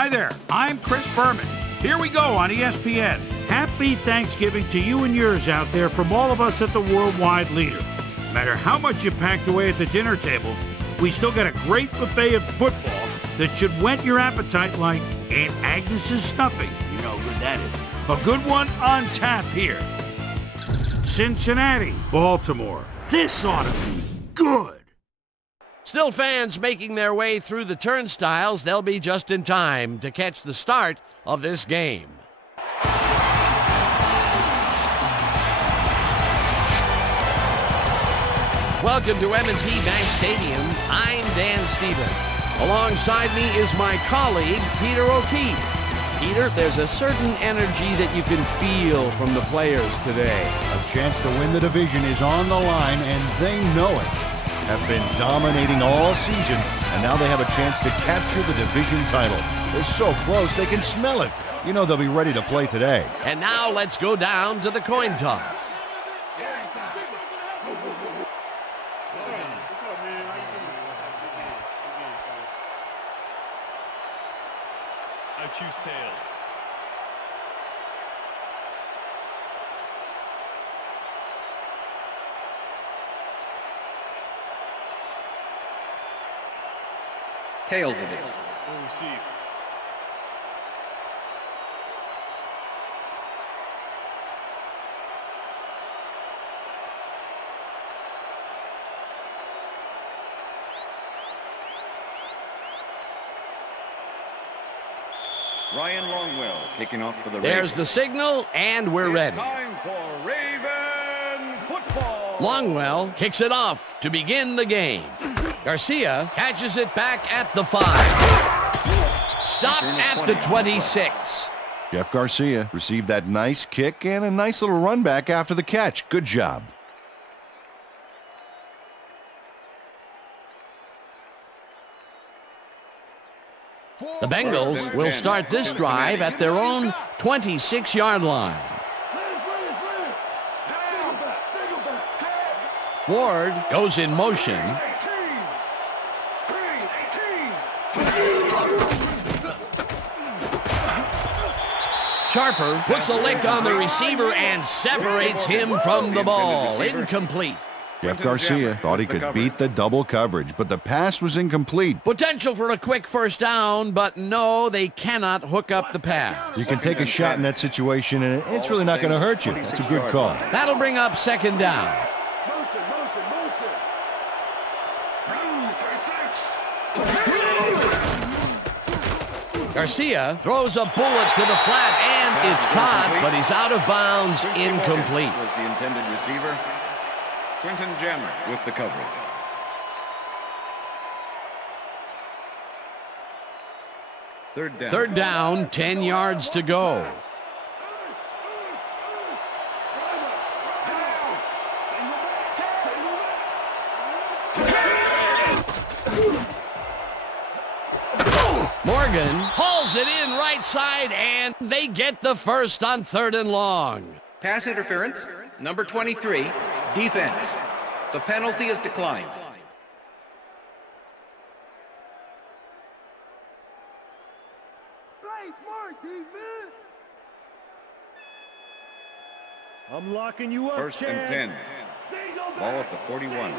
Hi there, I'm Chris Berman. Here we go on ESPN. Happy Thanksgiving to you and yours out there from all of us at the Worldwide Leader. No matter how much you packed away at the dinner table, we still got a great buffet of football that should whet your appetite like Aunt Agnes's stuffing. You know how good that is. A good one on tap here. Cincinnati, Baltimore. This ought to be good. Still fans making their way through the turnstiles. They'll be just in time to catch the start of this game. Welcome to M&T Bank Stadium. I'm Dan Stevens. Alongside me is my colleague, Peter O'Keefe. Peter, there's a certain energy that you can feel from the players today. A chance to win the division is on the line, and they know it. Have been dominating all season, and now they have a chance to capture the division title. They're so close, they can smell it. You know they'll be ready to play today. And now let's go down to the coin toss. I choose tails. Tails it is. We'll receive. Ryan Longwell kicking off for the There's Ravens. the signal, and we're ready. Time for Raven football. Longwell kicks it off to begin the game. Garcia catches it back at the 5. Stopped at the 26. Jeff Garcia received that nice kick and a nice little run back after the catch. Good job. The Bengals will start this drive at their own 26-yard line. Ward goes in motion. Sharper puts a lick on the receiver and separates him from the ball. Incomplete. Jeff Garcia thought he could beat the double coverage, but the pass was incomplete. Potential for a quick first down, but no, they cannot hook up the pass. You can take a shot in that situation, and it's really not going to hurt you. It's a good call. That'll bring up second down. Garcia throws a bullet to the flat, and it's caught, but he's out of bounds, incomplete. Was the intended receiver. Quentin Jammer with the coverage. Third down. Third down, 10 yards to go. Morgan hauls it in right side, and they get the first on 3rd and long. Pass interference, number 23, defense. The penalty is declined. I'm locking you up, First and 10. Ball at the 41.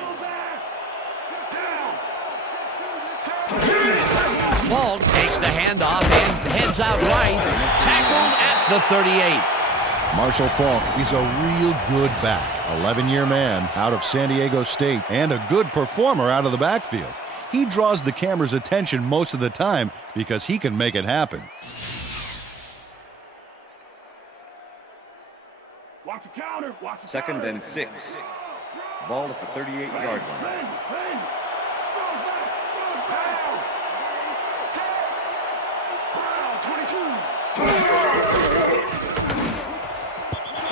Falk takes the handoff and heads out right. Tackled at the 38. Marshall Falk is a real good back. 11-year man out of San Diego State and a good performer out of the backfield. He draws the camera's attention most of the time because he can make it happen. Watch the counter. Watch the Second and 6. Ball at the 38-yard line.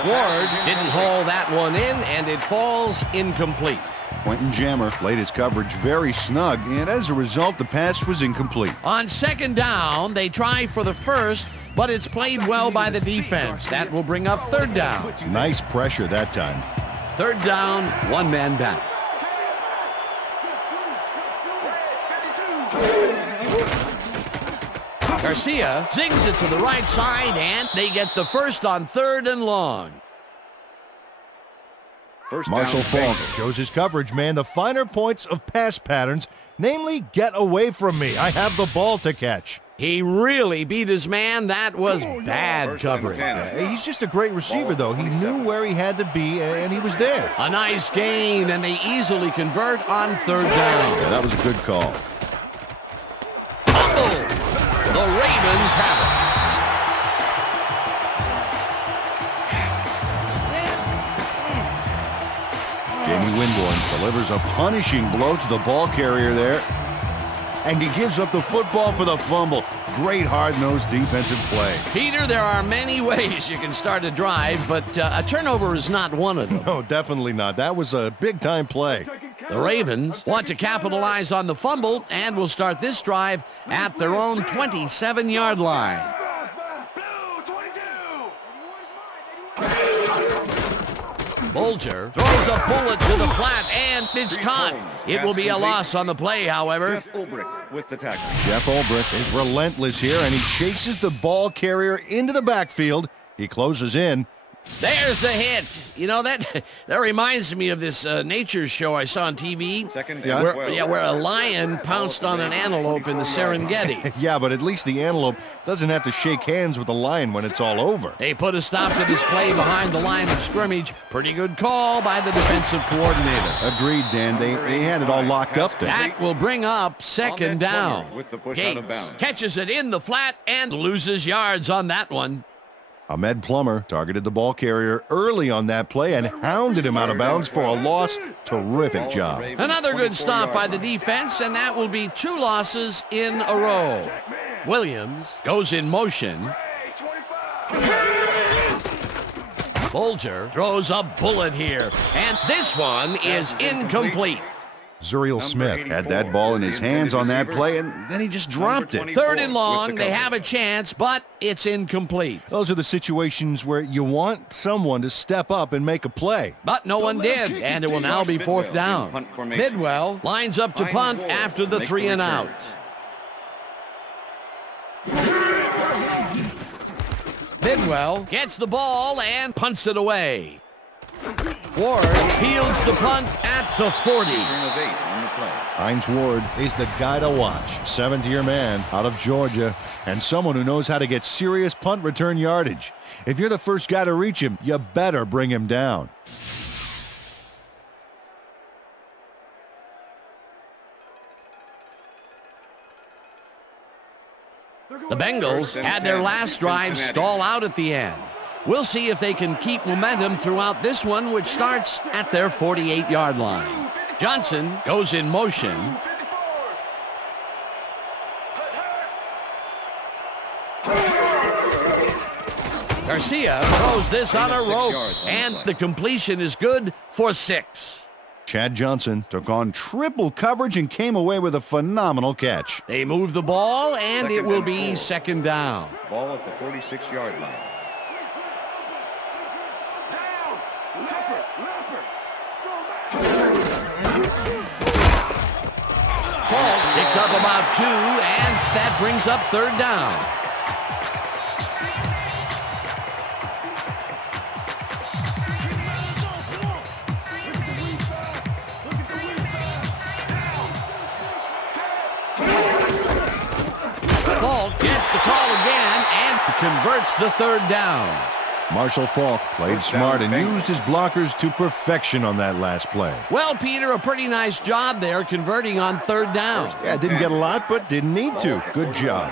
Ward didn't haul that one in, and it falls incomplete. Quentin Jammer laid his coverage very snug, and as a result, the pass was incomplete. On second down, they try for the first, but it's played well by the defense. That will bring up third down. Nice pressure that time. Third down, one man back. Garcia zings it to the right side, and they get the first on 3rd and long. First Marshall down, Faulk Bengals. shows his coverage man the finer points of pass patterns, namely, get away from me. I have the ball to catch. He really beat his man. That was bad First and coverage. 10. He's just a great receiver, though. He knew where he had to be, and he was there. A nice gain, and they easily convert on 3rd down. Yeah, that was a good call. Fumble. The Ravens have it. Jamie Winborn delivers a punishing blow to the ball carrier there. And he gives up the football for the fumble. Great hard-nosed defensive play. Peter, there are many ways you can start a drive, but a turnover is not one of them. No, definitely not. That was a big-time play. The Ravens want to capitalize on the fumble and will start this drive at their own 27-yard line. Bolger throws a bullet to the flat, and it's caught. It will be a loss on the play, however. Jeff Ulbrich with the tackle. Jeff Ulbrich is relentless here, and he chases the ball carrier into the backfield. He closes in. There's the hit. You know, that reminds me of this nature show I saw on TV. Second Yeah. and 12. Where a lion pounced on an antelope in the Serengeti. Yeah, but at least the antelope doesn't have to shake hands with the lion when it's all over. They put a stop to this play behind the line of scrimmage. Pretty good call by the defensive coordinator. Agreed, Dan. They had it all locked up there. That will bring up 2nd down. With the push out Gates of bounds. catches it in the flat and loses yards on that one. Ahmed Plummer targeted the ball carrier early on that play and hounded him out of bounds for a loss. Terrific job. Another good stop by the defense, and that will be 2 losses in a row. Williams goes in motion. Bolger throws a bullet here, and this one is incomplete. Zuriel Smith had that ball in his hands on that play, and then he just dropped it. 3rd and long, they have a chance, but it's incomplete. Those are the situations where you want someone to step up and make a play. But no one did, and it will now be 4th down. Punt formation. Bidwell lines up to punt after the 3 and out. Bidwell gets the ball and punts it away. Ward fields the punt at the 40. Turn of 8 on the play. Hines Ward is the guy to watch. 7th-year man out of Georgia, and someone who knows how to get serious punt return yardage. If you're the first guy to reach him, you better bring him down. The Bengals had their last drive stall out at the end. We'll see if they can keep momentum throughout this one, which starts at their 48-yard line. Johnson goes in motion. Garcia throws this on a rope, and the completion is good for 6. Chad Johnson took on triple coverage and came away with a phenomenal catch. They move the ball, and it will be 2nd down. Ball at the 46-yard line. Paul picks up about 2, and that brings up 3rd down. Paul gets the call again and converts the 3rd down. Marshall Faulk played First down, smart and Bengals. used his blockers to perfection on that last play. Well, Peter, a pretty nice job there converting on 3rd down. Yeah, didn't get a lot, but didn't need to. Good job.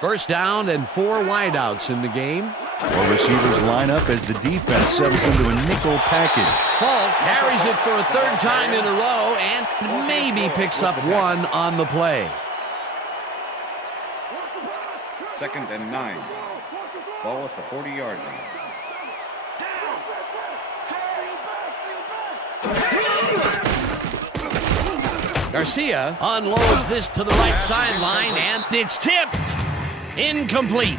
1st down and 4 wideouts in the game. Four receivers line up as the defense settles into a nickel package. Paul carries it for a 3rd time in a row and maybe picks up 1 on the play. 2nd and 9. Ball at the 40-yard line. Garcia unloads this to the right sideline, and it's tipped. Incomplete.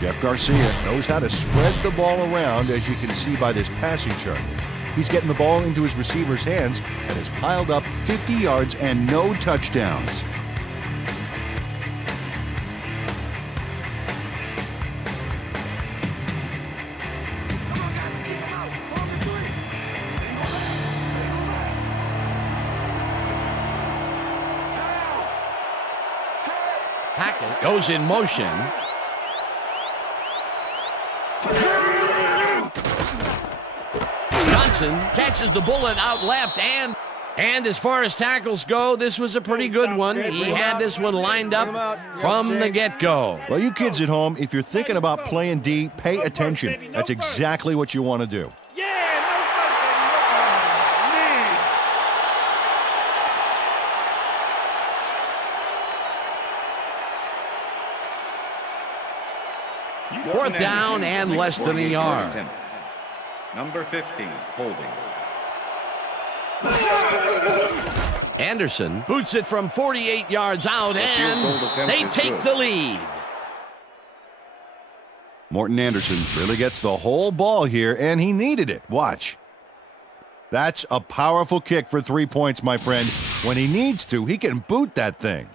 Jeff Garcia knows how to spread the ball around, as you can see by this passing chart. He's getting the ball into his receiver's hands and has piled up 50 yards and no touchdowns. back and goes in motion. Johnson catches the bullet out left, and as far as tackles go, this was a pretty good one. He had this one lined up from the get-go. Well, you kids at home, if you're thinking about playing D, pay attention. That's exactly what you want to do. Fourth down and less than a yard. Number 15, holding. Anderson boots it from 48 yards out, and they take the lead. Morton Anderson really gets the whole ball here, and he needed it. Watch. That's a powerful kick for 3 points, my friend. When he needs to, he can boot that thing.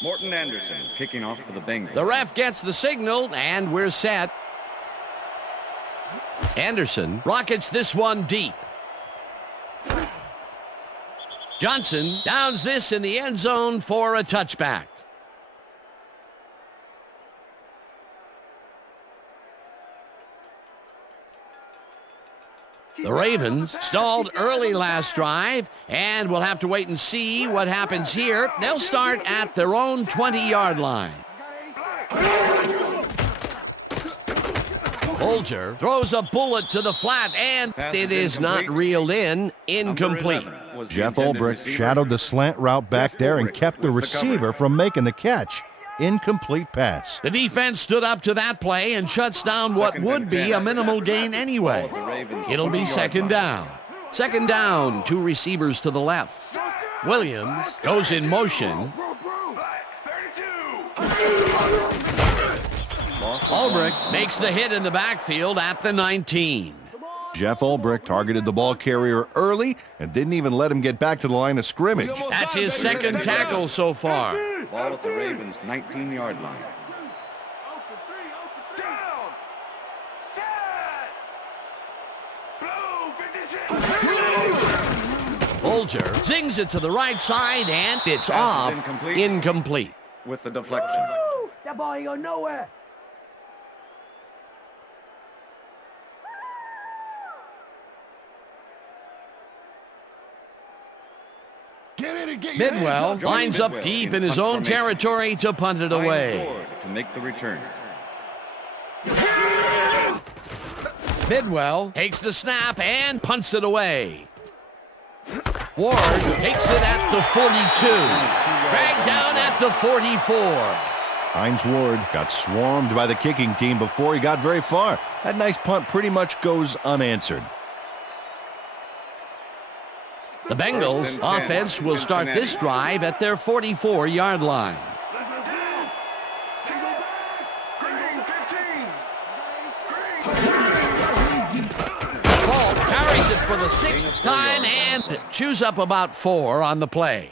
Morton Anderson kicking off for the Bengals. The ref gets the signal, and we're set. Anderson rockets this one deep. Johnson downs this in the end zone for a touchback. The Ravens stalled early last drive, and we'll have to wait and see what happens here. They'll start at their own 20-yard line. Bolger throws a bullet to the flat, and it is not reeled in. Incomplete. Jeff Ulbrich shadowed the slant route back there and kept the receiver from making the catch. Incomplete pass. The defense stood up to that play and shuts down what would be a minimal gain anyway. It'll be second down. Second down, 2 receivers to the left. Williams goes in motion. Ulbrich makes the hit in the backfield at the 19. Jeff Ulbrich targeted the ball carrier early and didn't even let him get back to the line of scrimmage. That's his second tackle so far. Ball at the Ravens' 19-yard line. Bolger zings it to the right side, and it's off. Incomplete. With the deflection. That ball ain't going nowhere. Bidwell lines up deep in his own territory to punt it away. To make the return. Bidwell takes the snap and punts it away. Ward takes it at the 42. Dragged down at the 44. Hines Ward got swarmed by the kicking team before he got very far. That nice punt pretty much goes unanswered. The Bengals offense will start this drive at their 44-yard line. Ball carries it for the 6th time and chews up about 4 on the play.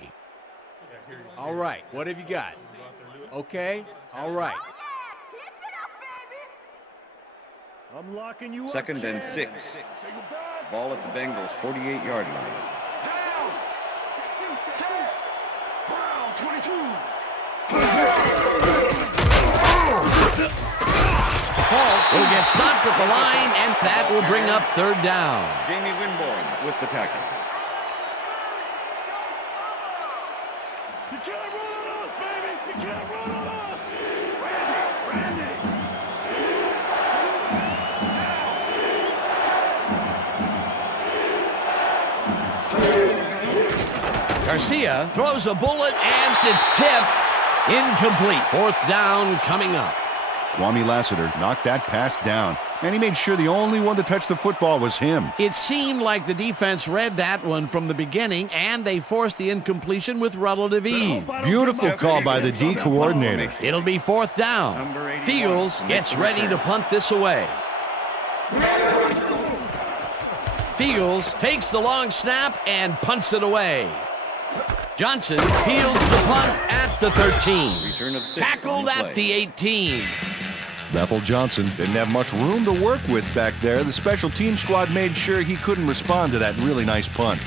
All right, what have you got? Okay, all right. I'm locking you up. Second and 6. Ball at the Bengals' 48-yard line. Paul will get stopped at the line, and that will bring up 3rd down. Jamie Winborn with the tackle. You can't run on us, baby! You can't run on us! Garcia throws a bullet, and it's tipped. Incomplete. 4th down coming up. Kwame Lassiter knocked that pass down, and he made sure the only one to touch the football was him. It seemed like the defense read that one from the beginning, and they forced the incompletion with relative ease. Beautiful call by the D coordinator. It'll be 4th down. Fiegels gets ready to punt this away. Fiegels takes the long snap and punts it away. Johnson fields the punt at the 13. Tackled at the 18. Bethel Johnson didn't have much room to work with back there. The special team squad made sure he couldn't respond to that really nice punt.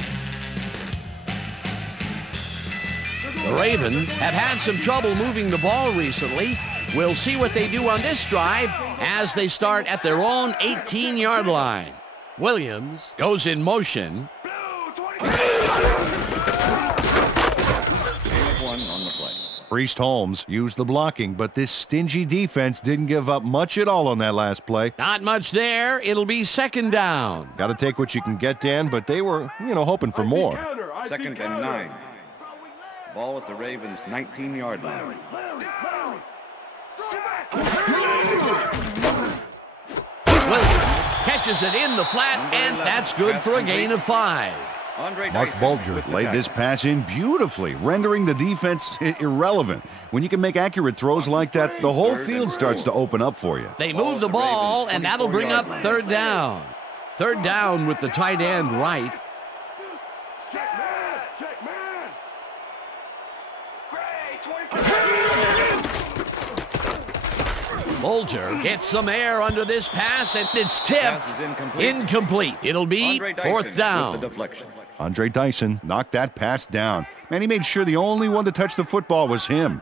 The Ravens have had some trouble moving the ball recently. We'll see what they do on this drive as they start at their own 18-yard line. Williams goes in motion. Gain of 1 on the play. Priest Holmes used the blocking, but this stingy defense didn't give up much at all on that last play. Not much there. It'll be second down. Got to take what you can get, Dan, but they were, hoping for more. Second and 9. Ball at the Ravens' 19-yard line. Williams catches it in the flat, and that's good for a gain of 5. Mark Bulger laid this pass in beautifully, rendering the defense irrelevant. When you can make accurate throws like that, the whole field starts to open up for you. They move the ball, and that'll bring up third down. Third down with the tight end right. Bulger gets some air under this pass, and it's tipped. Incomplete. It'll be fourth down. Andre Dyson knocked that pass down. Man, he made sure the only one to touch the football was him.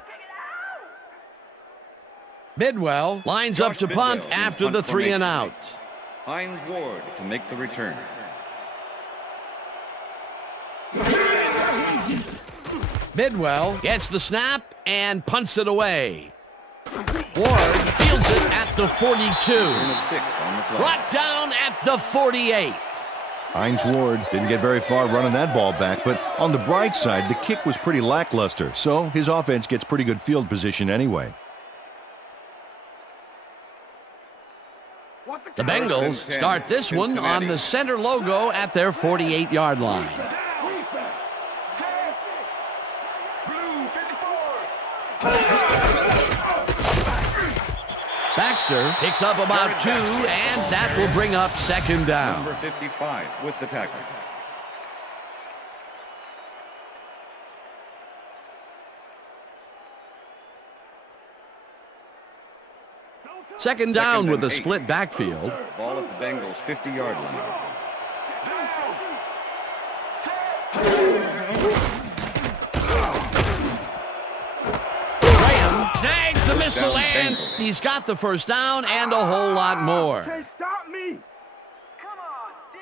Bidwell lines up to punt after the 3 and out. Hines Ward to make the return. Bidwell gets the snap and punts it away. Ward fields it at the 42. Turn of 6 on the play. Brought down at the 48. Hines Ward didn't get very far running that ball back, but on the bright side, the kick was pretty lackluster, so his offense gets pretty good field position anyway. The Bengals start this one on the center logo at their 48-yard line. Baxter picks up about 2, and that will bring up second down. Number 55 with the tackle. Second down with a split backfield. Ball at the Bengals' 50-yard line. Graham snags the missile, and he's got the first down and a whole lot more. Stop me!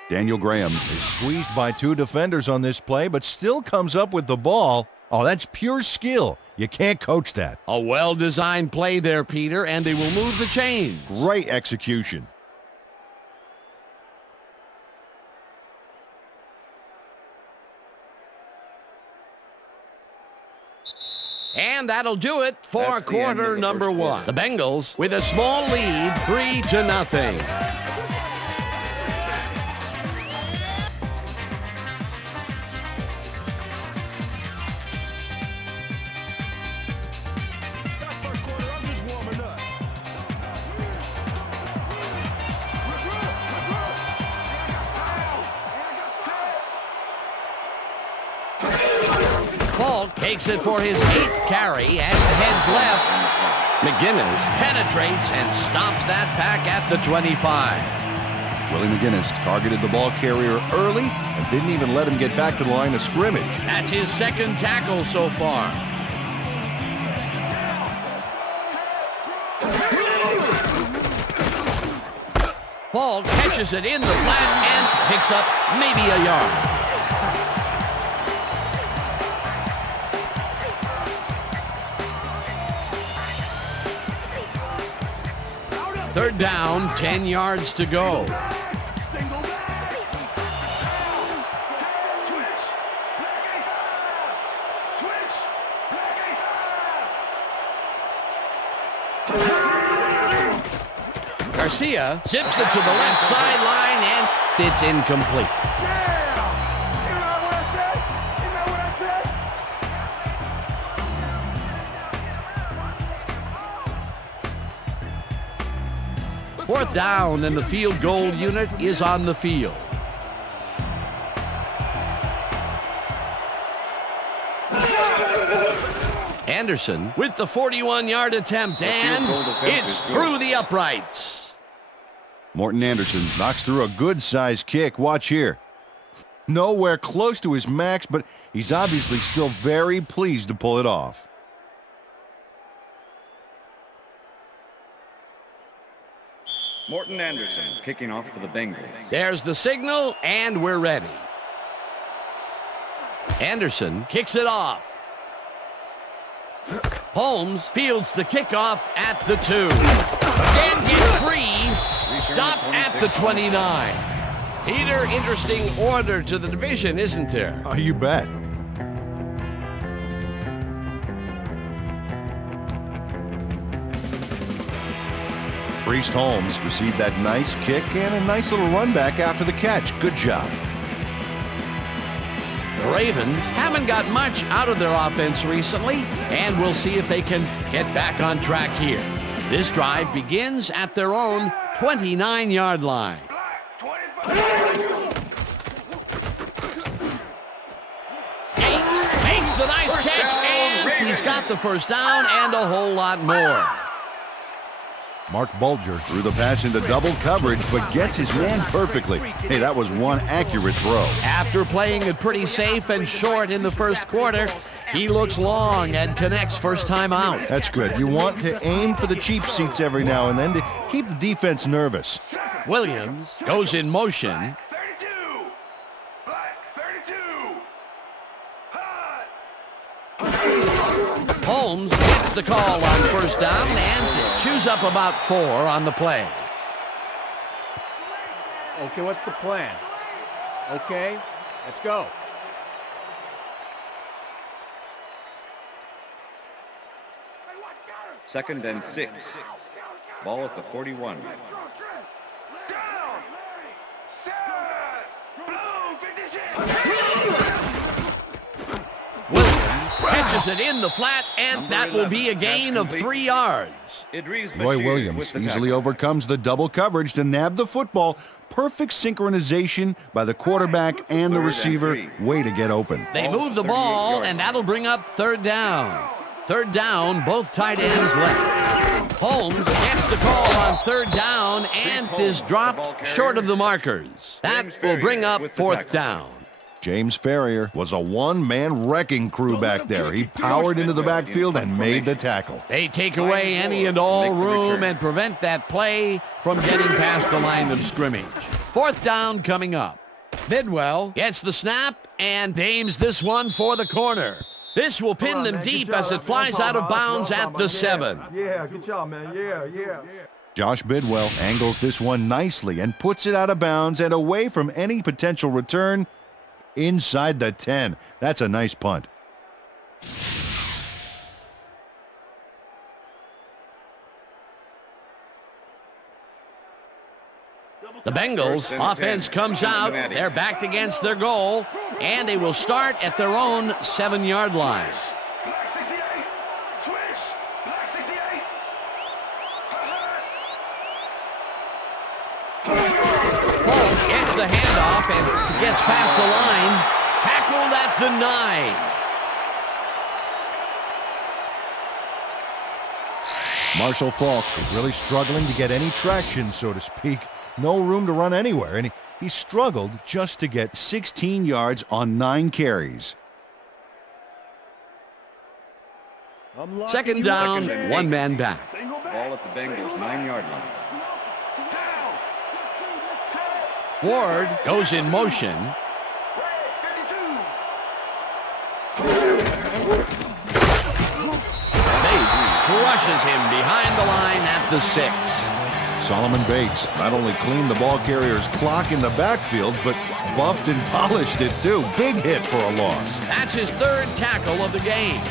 Daniel Graham is squeezed by 2 defenders on this play, but still comes up with the ball. Oh, that's pure skill. You can't coach that. A well-designed play there, Peter, and they will move the chains. Great execution. And that'll do it for quarter number 1. The Bengals with a small lead, 3-0. Falk takes it for his 8th carry and heads left. McGinnis penetrates and stops that pack at the 25. Willie McGinnis targeted the ball carrier early and didn't even let him get back to the line of scrimmage. That's his 2nd tackle so far. Falk catches it in the flat and picks up maybe a yard. Third down, 10 yards to go. Garcia zips it to the left sideline, and it's incomplete. Fourth down, and the field goal unit is on the field. Anderson with the 41-yard attempt, and it's through the uprights. Morton Anderson knocks through a good-sized kick. Watch here. Nowhere close to his max, but he's obviously still very pleased to pull it off. Morton Anderson kicking off for the Bengals. There's the signal, and we're ready. Anderson kicks it off. Holmes fields the kickoff at the 2. Again gets free. Stopped at the 29. Peter, interesting order to the division, isn't there? Oh, you bet. Priest Holmes received that nice kick and a nice little run back after the catch. Good job. The Ravens haven't got much out of their offense recently, and we'll see if they can get back on track here. This drive begins at their own 29-yard line. Gates makes the nice catch, and he's got the first down and a whole lot more. Mark Bulger threw the pass into double coverage, but gets his man perfectly. Hey, that was one accurate throw. After playing it pretty safe and short in the first quarter, he looks long and connects first time out. That's good. You want to aim for the cheap seats every now and then to keep the defense nervous. Williams goes in motion. 32. Black 32. Holmes gets the call on first down and chews up about 4 on the play. Okay, what's the plan? Okay, let's go. Second and 6. Ball at the 41. Williams catches it in the flat, and that will be a gain of 3 yards. Roy Williams easily overcomes the double coverage to nab the football. Perfect synchronization by the quarterback and the receiver. Way to get open. They move the ball, and that'll bring up third down. Third down, both tight ends left. Holmes gets the call on third down and is dropped short of the markers. That will bring up fourth down. James Ferrier was a one-man wrecking crew back there. He powered into the backfield and made the tackle. They take away any and all room and prevent that play from getting past the line of scrimmage. Fourth down coming up. Bidwell gets the snap and aims this one for the corner. This will pin them deep as it flies out of bounds at the 7. Yeah, good job, man. Yeah. Josh Bidwell angles this one nicely and puts it out of bounds and away from any potential return inside the 10. That's a nice punt. The Bengals offense comes out. They're backed against their goal, and they will start at their own 7-yard line. Black 68. Swish. Black 68. Paul gets the handoff and gets past the line. Tackled at the 9. Marshall Faulk is really struggling to get any traction, so to speak. No room to run anywhere, and he struggled just to get 16 yards on 9 carries. Second down, one man back. Ball at the Bengals 9-yard line. Ward goes in motion. Bates crushes him behind the line at the 6. Solomon Bates not only cleaned the ball carrier's clock in the backfield, but buffed and polished it too. Big hit for a loss. That's his 3rd tackle of the game.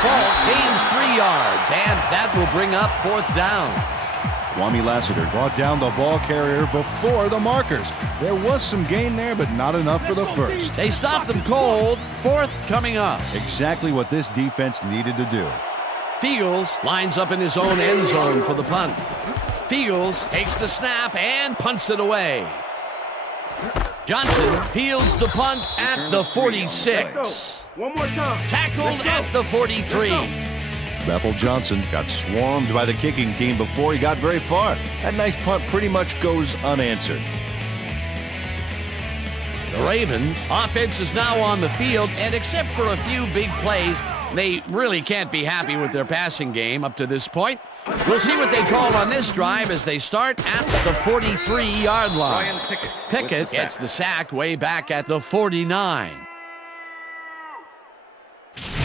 Paul gains 3 yards, and that will bring up 4th down. Kwame Lassiter brought down the ball carrier before the markers. There was some gain there, but not enough for the first. They stopped them cold. 4th coming up. Exactly what this defense needed to do. Fields lines up in his own end zone for the punt. Fields takes the snap and punts it away. Johnson fields the punt at the 46. One more time. Tackled at the 43. Bethel Johnson got swarmed by the kicking team before he got very far. That nice punt pretty much goes unanswered. The Ravens' offense is now on the field, and except for a few big plays, they really can't be happy with their passing game up to this point. We'll see what they call on this drive as they start at the 43-yard line. Ryan Pickett. Pickett gets the sack way back at the 49.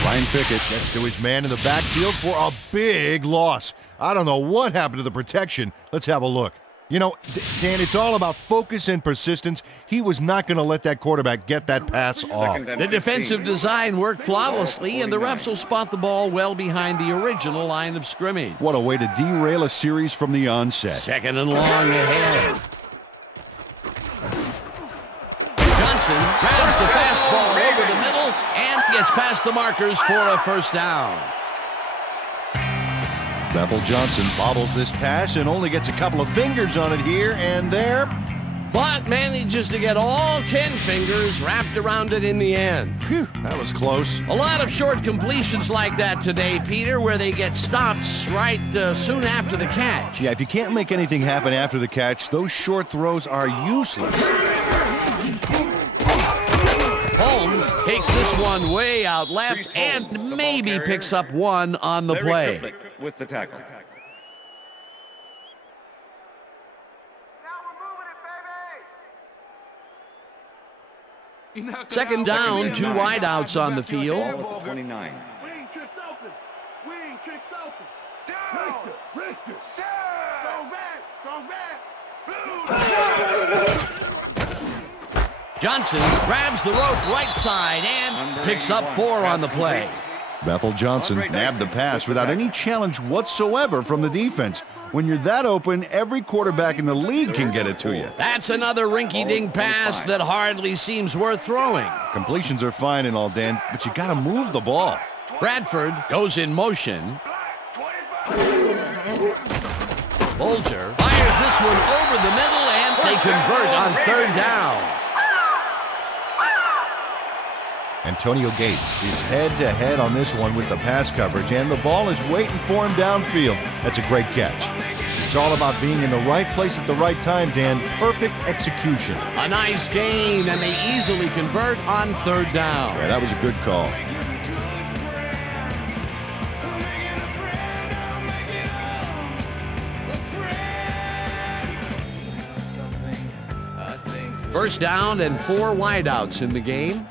Ryan Pickett gets to his man in the backfield for a big loss. I don't know what happened to the protection. Let's have a look. You know, Dan, it's all about focus and persistence. He was not going to let that quarterback get that pass off. The defensive design worked flawlessly, and the refs will spot the ball well behind the original line of scrimmage. What a way to derail a series from the onset. Second and long ahead. Johnson grabs the fastball over the middle and gets past the markers for a first down. Bethel Johnson bobbles this pass and only gets a couple of fingers on it here and there. But manages to get all 10 fingers wrapped around it in the end. Phew, that was close. A lot of short completions like that today, Peter, where they get stopped right soon after the catch. Yeah, if you can't make anything happen after the catch, those short throws are useless. Holmes takes this one way out left and maybe picks up one on the play. With the tackle. Second down, two wideouts on the field. Ball at the 29. Wing tricks open. Wing tricks open. Down. Richter. Go back. Johnson grabs the rope right side and picks up 4 on the play. Bethel Johnson nabbed the pass without any challenge whatsoever from the defense. When you're that open, every quarterback in the league can get it to you. That's another rinky-dink pass that hardly seems worth throwing. Completions are fine and all, Dan, but you got to move the ball. Bradford goes in motion. Bolger fires this one over the middle, and they convert on third down. Antonio Gates is head-to-head on this one with the pass coverage, and the ball is waiting for him downfield. That's a great catch. It's all about being in the right place at the right time, Dan. Perfect execution. A nice gain, and they easily convert on third down. Yeah, that was a good call. First down and 4 wideouts in the game.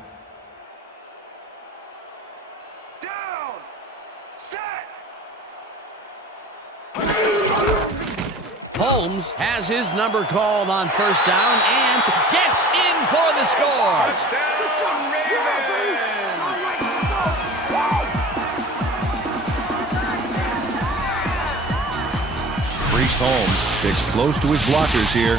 Holmes has his number called on first down and gets in for the score. Touchdown, Ravens! Priest Holmes sticks close to his blockers here,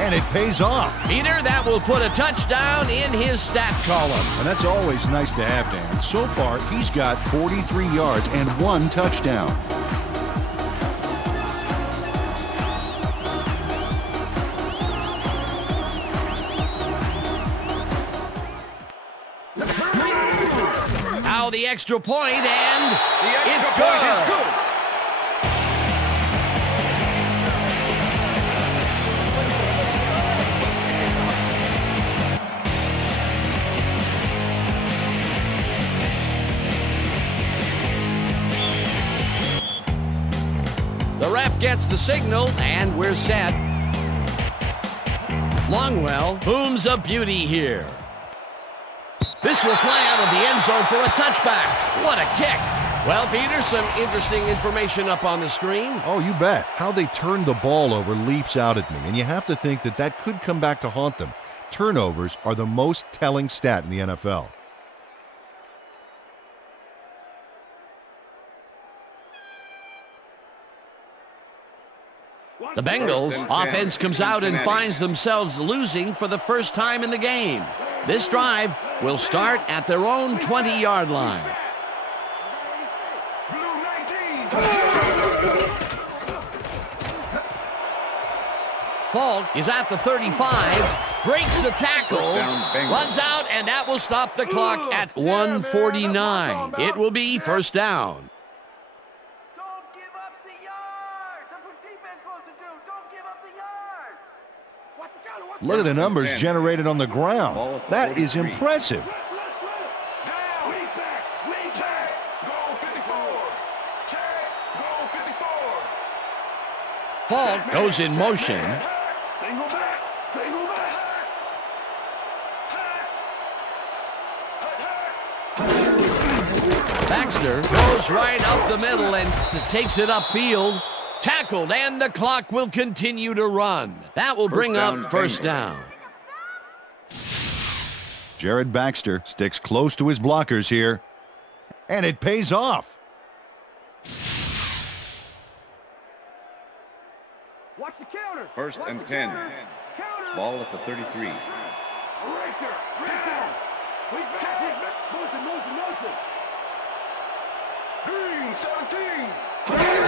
and it pays off. Peter, that will put a touchdown in his stat column. And that's always nice to have, Dan. So far, he's got 43 yards and 1 touchdown. Now the extra point, and The it's extra point is good. The ref gets the signal, and we're set. Longwell booms a beauty here. This will fly out of the end zone for a touchback. What a kick. Well, Peter, some interesting information up on the screen. Oh, you bet. How they turned the ball over leaps out at me, and you have to think that that could come back to haunt them. Turnovers are the most telling stat in the NFL. The Bengals offense comes out and finds themselves losing for the first time in the game. This drive will start at their own 20-yard line. Falk is at the 35, breaks the tackle, runs out, and that will stop the clock at 1:49. It will be first down. Look at the numbers 10. generated on the Ball ground. at the That is 43. impressive. Down. Lead back. Goal 54. Check. Goal 54. Paul goes in motion. Single back. Single back. Baxter goes right up the middle and takes it upfield. Tackled, and the clock will continue to run. That will bring up first down. Jared Baxter sticks close to his blockers here, and it pays off. Watch the counter. First and 10. Ball at the 33. Racer. Down. Lead back. Motion, motion, motion. Green 17.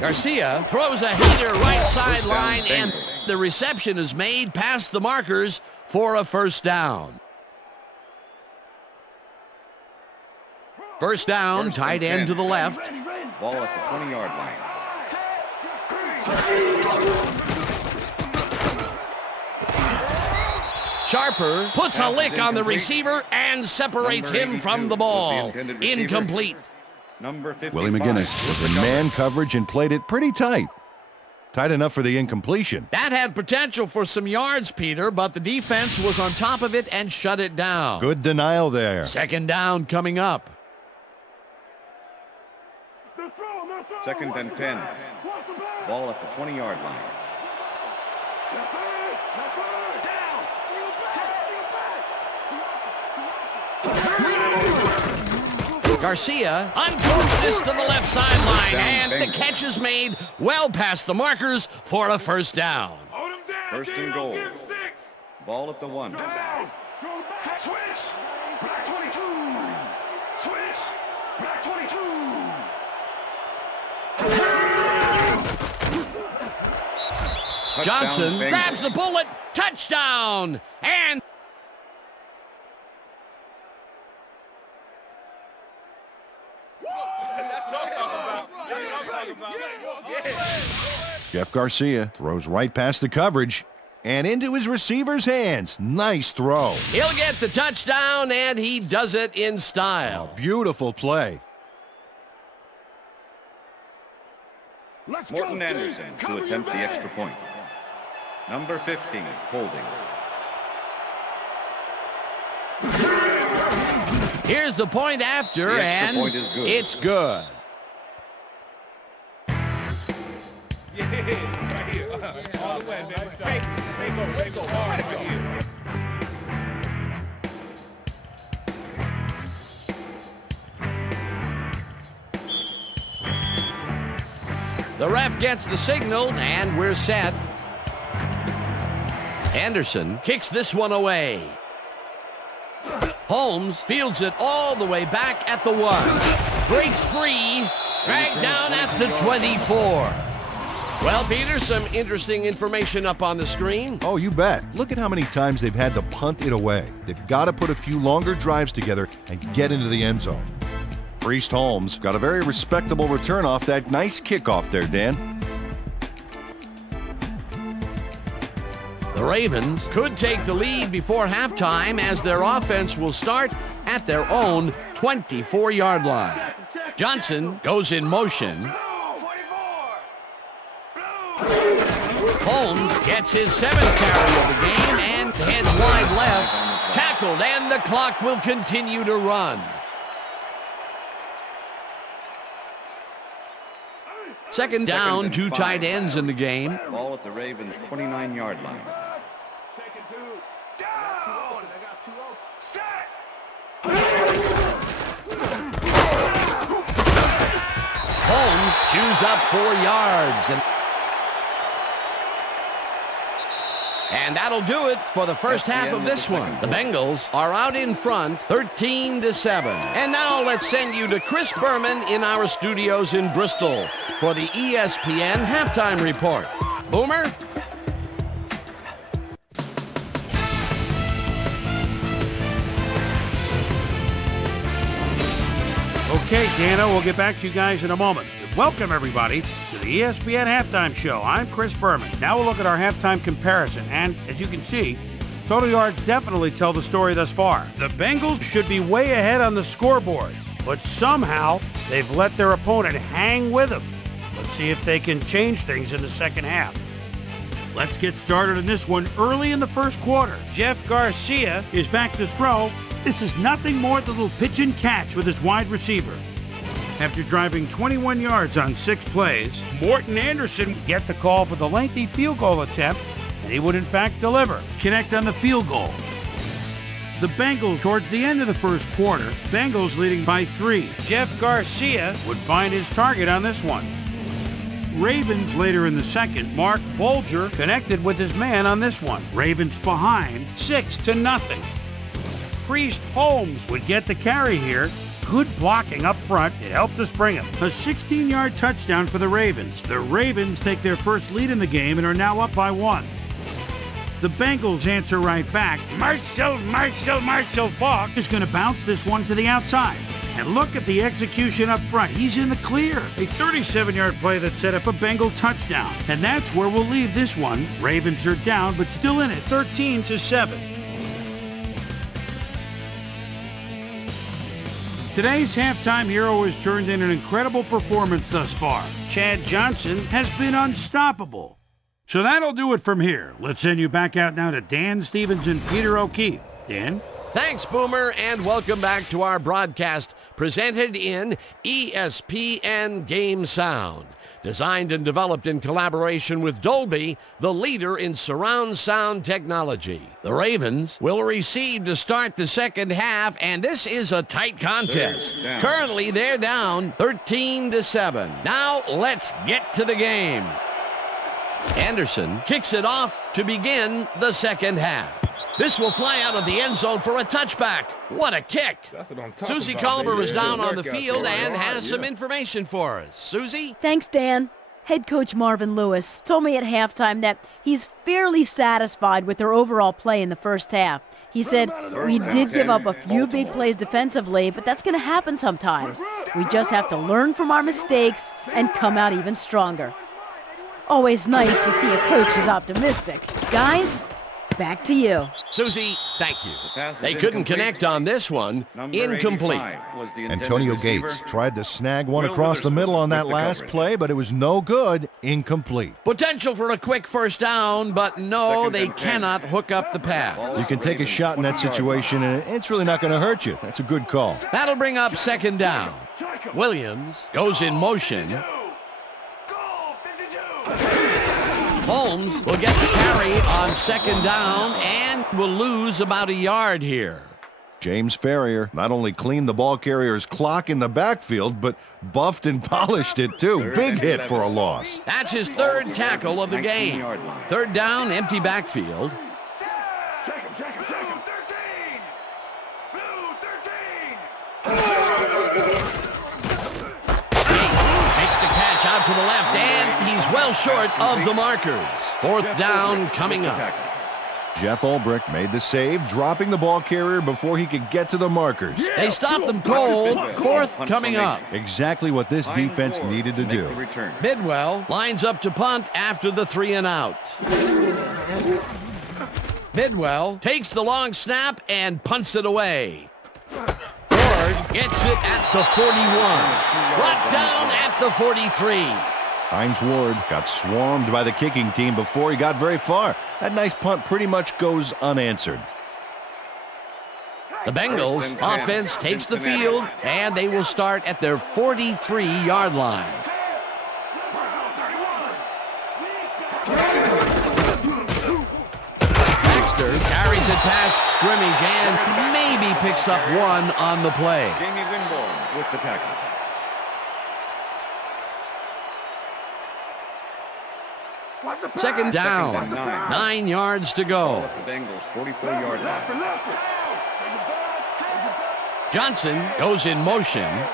Garcia throws a heater right First down, sideline, and Bengals. the reception is made past the markers for a first down. First down, First tight and end 10. to the left. Ball at the 20-yard line. Sharper puts a Pass is lick on the incomplete. receiver and separates Number him from 82 the ball. was the intended receiver. Incomplete. Number 55. Willie McGinnis was in man coverage and played it pretty tight. Tight enough for the incompletion. That had potential for some yards, Peter, but the defense was on top of it and shut it down. Good denial there. Second down coming up. Second and 10. Ball at the 20-yard line. Garcia uncorks this to the left sideline, down, and the Bengals. catch is made well past the markers for a first down. Hold him down. First and Don't goal. give 6. Ball at the 1. Down. Switch. Black 22. Switch. Black 22. Touchdown, Johnson Bengals. grabs the bullet. Touchdown. And Jeff Garcia throws right past the coverage and into his receiver's hands. Nice throw. he'll get the touchdown, and he does it in style. Beautiful play. Morton Anderson to attempt the extra point. Number 15, holding. Here's the point after, The extra and point is good. it's good. The ref gets the signal, and we're set. Anderson kicks this one away. Holmes fields it all the way back at the 1. Breaks free, dragged down at the 24. Well, Peter, some interesting information up on the screen. Oh, you bet. Look at how many times they've had to punt it away. They've got to put a few longer drives together and get into the end zone. Priest Holmes got a very respectable return off that nice kickoff there, Dan. The Ravens could take the lead before halftime, as their offense will start at their own 24-yard line. Johnson goes in motion. Holmes gets his 7th carry of the game and heads wide left. Tackled, and the clock will continue to run. Second down, and 2 5. tight ends in the game. Ball at the Ravens' 29-yard line. Second 2. Down. I got 2-0. Set. Holmes chews up 4 yards. And that'll do it for the first That's the half end of of this the one. second The quarter. Bengals are out in front, 13-7. And now let's send you to Chris Berman in our studios in Bristol for the ESPN Halftime Report. Boomer? Okay, Dana, we'll get back to you guys in a moment. The Welcome, everybody, to the ESPN Halftime Show. I'm Chris Berman. Now we'll look at our halftime comparison, and as you can see, total yards definitely tell the story thus far. The Bengals should be way ahead on the scoreboard, but somehow they've let their opponent hang with them. Let's see if they can change things in the second half. Let's get started in this one early in the first quarter. Jeff Garcia is back to throw. This is nothing more than a little pitch and catch with his wide receiver. After driving 21 yards on 6 plays, Morton Anderson would get the call for the lengthy field goal attempt, and he would in fact deliver, connect on the field goal. The Bengals towards the end of the first quarter, Bengals leading by 3. Jeff Garcia would find his target on this one. Ravens later in the second, Mark Bolger connected with his man on this one. Ravens behind 6-0. Priest Holmes would get the carry here. Good blocking up front. It helped us bring him. A 16-yard touchdown for the Ravens. The Ravens take their first lead in the game and are now up by 1. The Bengals answer right back. Marshall Faulk is going to bounce this one to the outside. And look at the execution up front. He's in the clear. A 37-yard play that set up a Bengal touchdown. And that's where we'll leave this one. Ravens are down, but still in it, 13-7. Today's halftime hero has turned in an incredible performance thus far. Chad Johnson has been unstoppable. So that'll do it from here. Let's send you back out now to Dan Stevens and Peter O'Keefe. Dan? Thanks, Boomer, and welcome back to our broadcast presented in ESPN Game Sound. Designed and developed in collaboration with Dolby, the leader in surround sound technology. The Ravens will receive to start the second half, and this is a tight contest. Currently, they're down 13-7. Now, let's get to the game. Anderson kicks it off to begin the second half. This will fly out of the end zone for a touchback. What a kick. Susie Culber is down on the field and has some information for us. Susie? Thanks, Dan. Head coach Marvin Lewis told me at halftime that he's fairly satisfied with their overall play in the first half. He said, we did give up a few big plays defensively, but that's going to happen sometimes. We just have to learn from our mistakes and come out even stronger. Always nice to see a coach who's optimistic. Guys, back to you. Susie, thank you. They couldn't connect on this one. Incomplete. Antonio Gates tried to snag one across the middle on that last play, but it was no good. Incomplete. Potential for a quick first down, but no, they cannot hook up the pass. You can take a shot in that situation, and it's really not going to hurt you. That's a good call. That'll bring up second down. Williams goes in motion. Holmes will get the carry on second down and will lose about a yard here. James Ferrier not only cleaned the ball carrier's clock in the backfield, but buffed and polished it too. Big hit for a loss. That's his third tackle of the game. Third down, empty backfield. Check him. 13. Blue 13. Makes the catch out to the left, and he's well short of the markers. Fourth down coming up. Jeff Ulbrich made the save, dropping the ball carrier before he could get to the markers. They stopped them cold. Fourth coming up. Exactly what this defense needed to do. Bidwell lines up to punt after the 3 and out. Bidwell takes the long snap and punts it away. Ford gets it at the 41. Brought down at the 43. Hines Ward got swarmed by the kicking team before he got very far. That nice punt pretty much goes unanswered. The Bengals offense takes the field, and they will start at their 43-yard line. Baxter carries it past scrimmage and maybe picks up one on the play. Jamie Winborn with the tackle. Second down, 9 yards to go. The Bengals 44-yard line. Johnson goes in motion.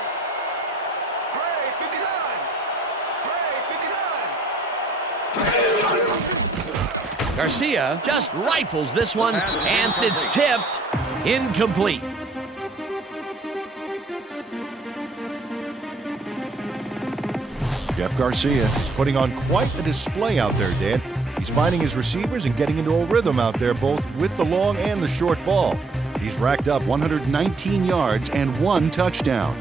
Garcia just rifles this one, and it's tipped. Incomplete. Jeff Garcia is putting on quite a display out there, Dan. He's finding his receivers and getting into a rhythm out there, both with the long and the short ball. He's racked up 119 yards and 1 touchdown.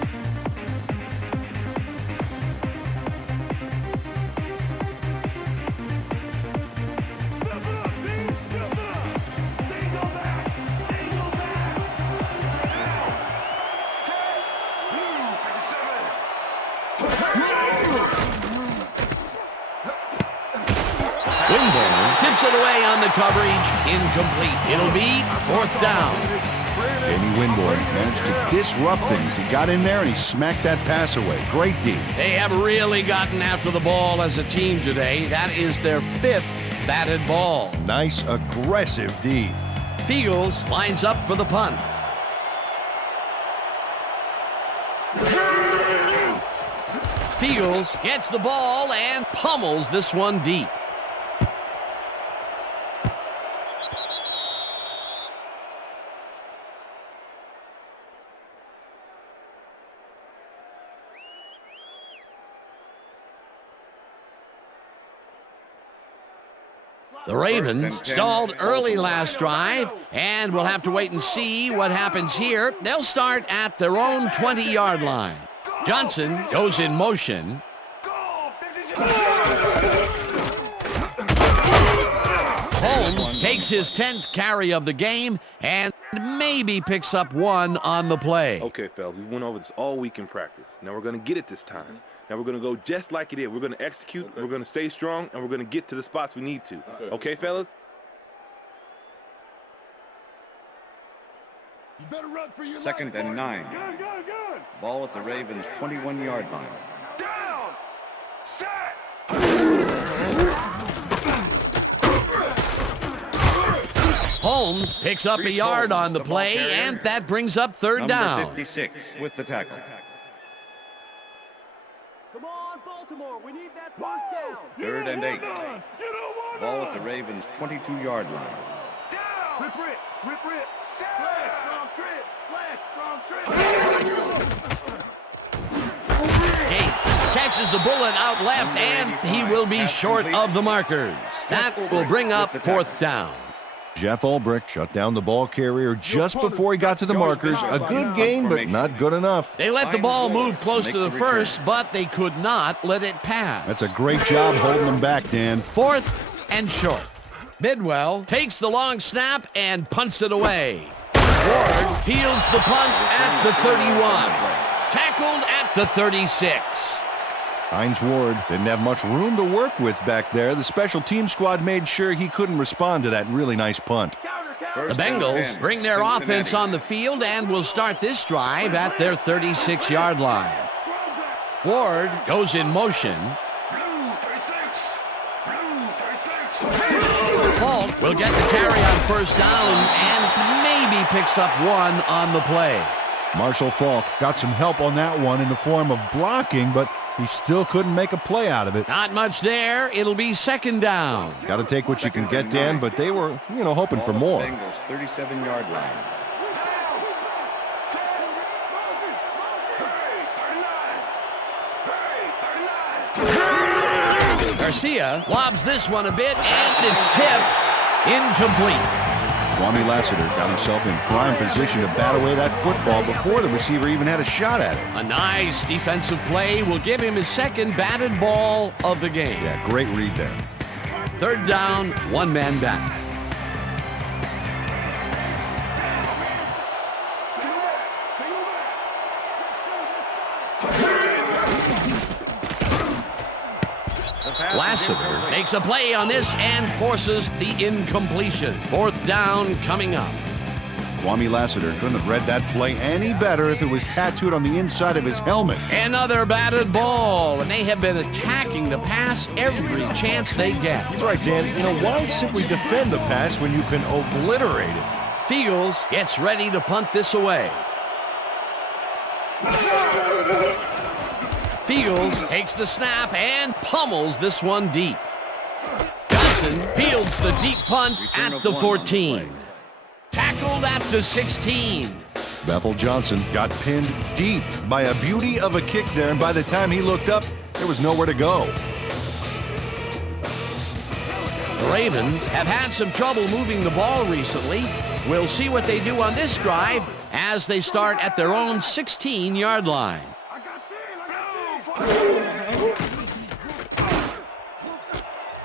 Winborn tips it away on the coverage. Incomplete. It'll be 4th down. Jamie Winborn managed to disrupt things. He got in there and he smacked that pass away. Great D. They have really gotten after the ball as a team today. That is their 5th batted ball. Nice, aggressive D. Fields lines up for the punt. Fields gets the ball and pummels this one deep. The Ravens stalled early last drive, and we'll have to wait and see what happens here. They'll start at their own 20-yard line. Johnson goes in motion. Holmes takes his 10th carry of the game and maybe picks up 1 on the play. Okay, fellas, we went over this all week in practice. Now we're going to get it this time. Now we're going to go just like it is. We're going to execute, we're going to stay strong, and we're going to get to the spots we need to. Okay, fellas? You better run for your 2nd and 9. Good. Ball at the Ravens' 21-yard line. Down. Set. Holmes picks up a yard on the play, and that brings up 3rd down. Number 56 with the tackle. Come on, Baltimore. We need that first down. 3rd and 8. Ball at the Ravens' 22-yard line. Down. Rip. Flag, strong trip. Gates catches the bullet out left, and he will be short of the markers. That will bring up 4th down. Jeff Ulbrich shut down the ball carrier just before he got to the markers. A good gain, but not good enough. They let the ball move close to the first, but they could not let it pass. That's a great job holding them back, Dan. 4th and short. Bidwell takes the long snap and punts it away. Ward fields the punt at the 31. Tackled at the 36. Hines Ward didn't have much room to work with back there. The special team squad made sure he couldn't respond to that really nice punt. The Bengals bring their offense on the field and will start this drive at their 36-yard line. Ward goes in motion. Falk will get the carry on 1st down and maybe picks up 1 on the play. Marshall Falk got some help on that one in the form of blocking, but he still couldn't make a play out of it. Not much there. It'll be 2nd down. Got to take what you can get, Dan, but they were, hoping for more. Bengals 37-yard line. Garcia lobs this one a bit, and it's tipped. Incomplete. Kwame Lassiter got himself in prime position to bat away that football before the receiver even had a shot at it. A nice defensive play will give him his 2nd batted ball of the game. Yeah, great read there. 3rd down, 1 man back. Lassiter makes a play on this and forces the incompletion. 4th down coming up. Kwame Lassiter couldn't have read that play any better if it was tattooed on the inside of his helmet. Another batted ball, and they have been attacking the pass every chance they get. That's right, Dan. Why simply defend the pass when you can obliterate it? Fields gets ready to punt this away. Fields takes the snap and pummels this one deep. Johnson fields the deep punt at the 14. Tackled at the 16. Bethel Johnson got pinned deep by a beauty of a kick there, and by the time he looked up, there There was nowhere to go. The Ravens have had some trouble moving the ball recently. We'll see what they do on this drive as they start at their own 16-yard line.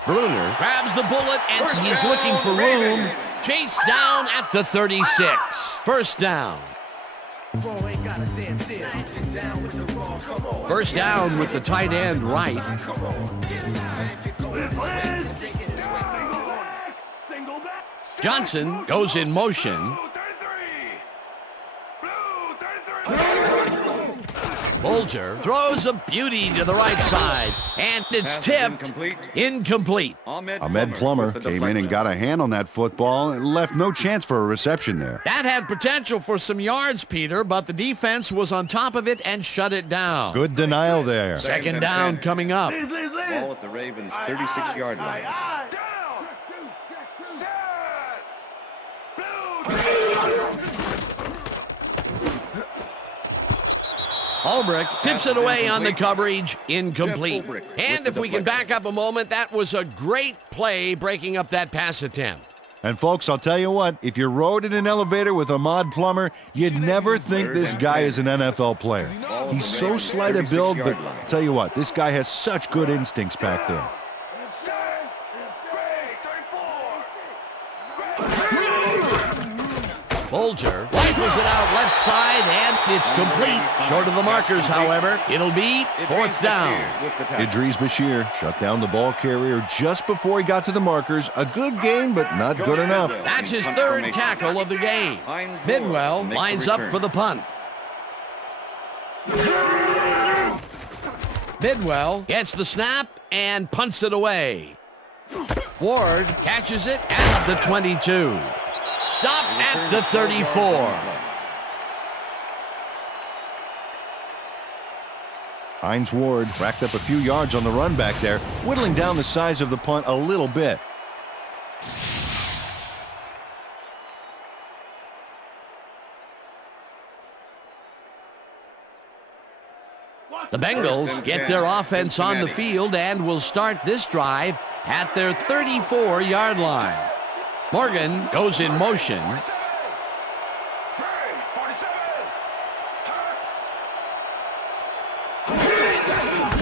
Bruner grabs the bullet, and he's looking for room. Chased down at the 36. First down. First down with the tight end right. Johnson goes in motion. Bolger throws a beauty to the right side, and it's tipped. Incomplete. Ahmed Plummer came in and got a hand on that football and left no chance for a reception there. That had potential for some yards, Peter, but the defense was on top of it and shut it down. Good denial there. Second down coming up. Ball at the Ravens' 36-yard line. Ulbrich tips it away on the coverage. Incomplete. And if we can back up a moment, that was a great play breaking up that pass attempt. And folks, I'll tell you what, if you rode in an elevator with Ahmad Plummer, you'd never think this guy is an NFL player. He's so slight a build, but I'll tell you what, this guy has such good instincts back there. Bolger rifles it out left side, and it's complete. Short of the markers, however. It'll be fourth down. Idris Bashir shut down the ball carrier just before he got to the markers. A good game, but not good enough. That's his third tackle of the game. Bidwell lines up for the punt. Bidwell gets the snap and punts it away. Ward catches it at the 22. Stopped at the 34. Hines Ward racked up a few yards on the run back there, whittling down the size of the punt a little bit. The Bengals get their offense on the field and will start this drive at their 34-yard line. Morgan goes in motion.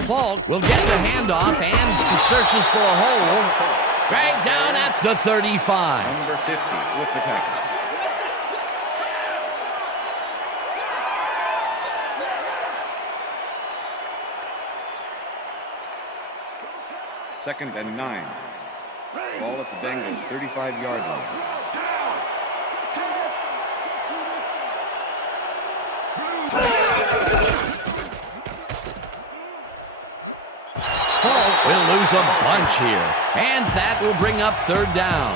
Falk will get the handoff, and he searches for a hole. Dragged down at the 35. Number 50 with the tackle. Second and 9. Ball at the Bengals' 35-yard line. Falk will lose a bunch here, and that will bring up third down.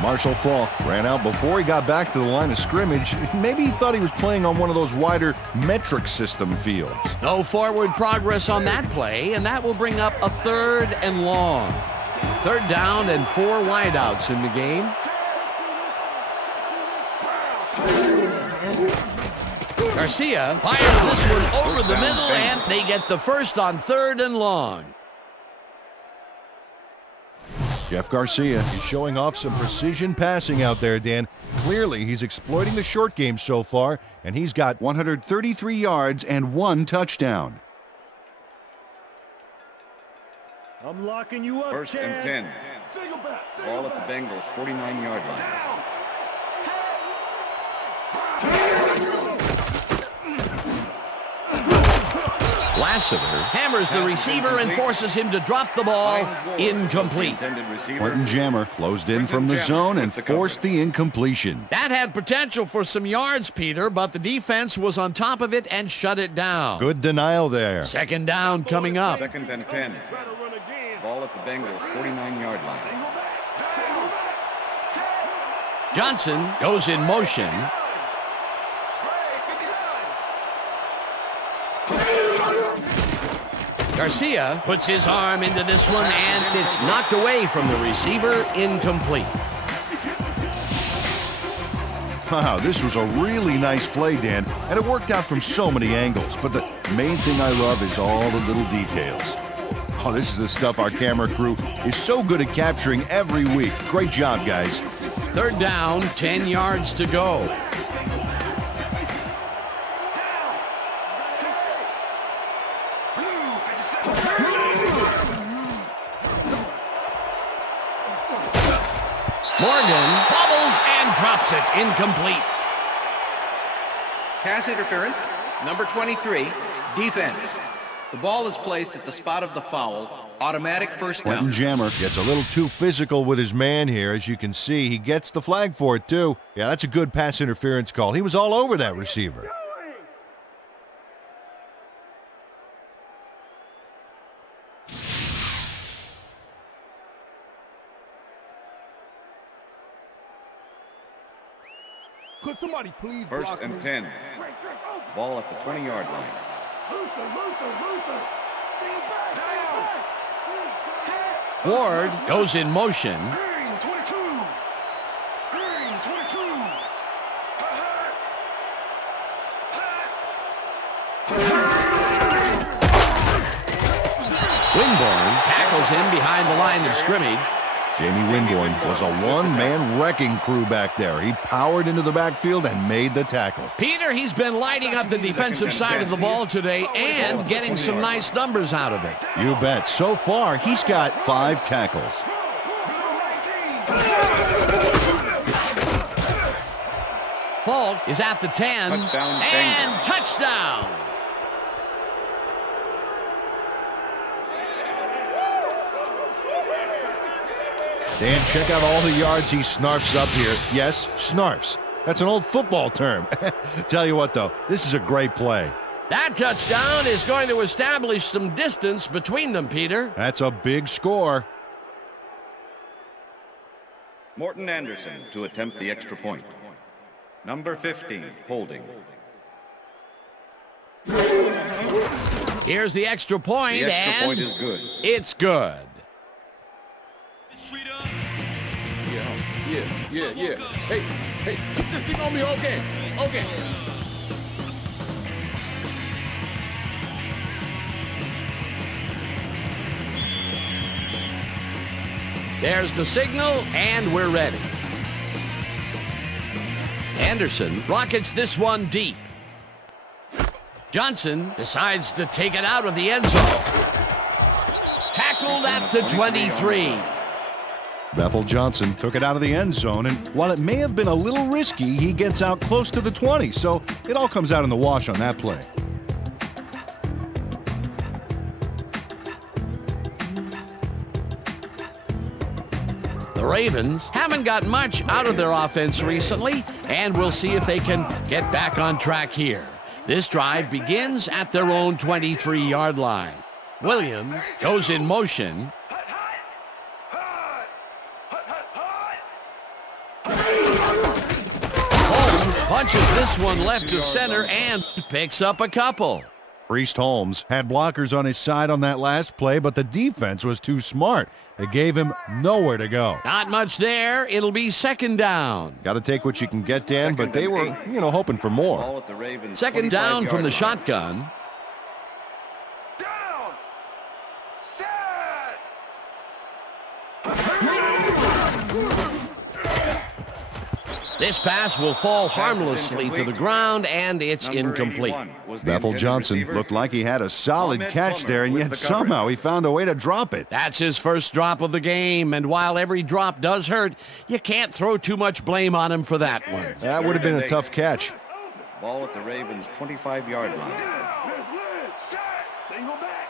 Marshall Falk ran out before he got back to the line of scrimmage. Maybe he thought he was playing on one of those wider metric system fields. No forward progress on that play, and that will bring up a third and long. Third down and 4 wideouts in the game. Garcia fires this one over the middle, and they get the first on third and long. Jeff Garcia is showing off some precision passing out there, Dan. Clearly, he's exploiting the short game so far, and he's got 133 yards and 1 touchdown. I'm locking you up, First and 10. Ball at the Bengals' 49-yard line. Lassiter hammers the receiver and forces him to drop the ball. Incomplete. Quentin Jammer closed in from the zone and forced the incompletion. That had potential for some yards, Peter, but the defense was on top of it and shut it down. Good denial there. Second down coming up. Second and 10. Ball at the Bengals' 49-yard line. Johnson goes in motion. Garcia puts his arm into this one, and it's knocked away from the receiver. Incomplete. Wow, this was a really nice play, Dan, and it worked out from so many angles. But the main thing I love is all the little details. Oh, this is the stuff our camera crew is so good at capturing every week. Great job, guys. Third down, 10 yards to go. Morgan bobbles and drops it. Incomplete. Pass interference, number 23, defense. The ball is placed at the spot of the foul. Automatic first Quentin down. Jammer gets a little too physical with his man here. As you can see, he gets the flag for it, too. Yeah, that's a good pass interference call. He was all over that receiver. Could somebody please First block and me? 10. Ball at the 20-yard line. Ward goes in motion. Winborn tackles him behind the line of scrimmage. Jamie Winborn was a one-man wrecking crew back there. He powered into the backfield and made the tackle. Peter, he's been lighting up the defensive side of the ball today and getting some nice numbers out of it. You bet. So far, he's got 5 tackles. Falk is at the 10. Touchdown, And Bengals. touchdown. Dan, check out all the yards he snarfs up here. Yes, snarfs. That's an old football term. Tell you what, though, this is a great play. That touchdown is going to establish some distance between them, Peter. That's a big score. Morton Anderson to attempt the extra point. Number 15, holding. Here's the extra point, The extra and point is good. it's good. Yeah. Hey, keep this thing on me. Okay. There's the signal, and we're ready. Anderson rockets this one deep. Johnson decides to take it out of the end zone. Tackled at the 23. Bethel Johnson took it out of the end zone, and while it may have been a little risky, he gets out close to the 20, so it all comes out in the wash on that play. The Ravens haven't got much out of their offense recently, and we'll see if they can get back on track here. This drive begins at their own 23-yard line. Williams goes in motion. Holmes punches this one left of center and picks up a couple. Priest Holmes had blockers on his side on that last play, but the defense was too smart. It gave him nowhere to go. Not much there. It'll be second down. Got to take what you can get, Dan, but they were, hoping for more. Ball at the Ravens. Second down from the 25-yard line. shotgun. Down! This pass will fall Pass is harmlessly to the incomplete. ground, and it's Number incomplete. 81 was the Bethel intended Johnson receiver. looked like he had a solid Ahmed catch Plummer there, and with yet the coverage. somehow he found a way to drop it. That's his first drop of the game, and while every drop does hurt, you can't throw too much blame on him for that one. That would have been a tough catch. Ball at the Ravens' 25-yard line. Single back,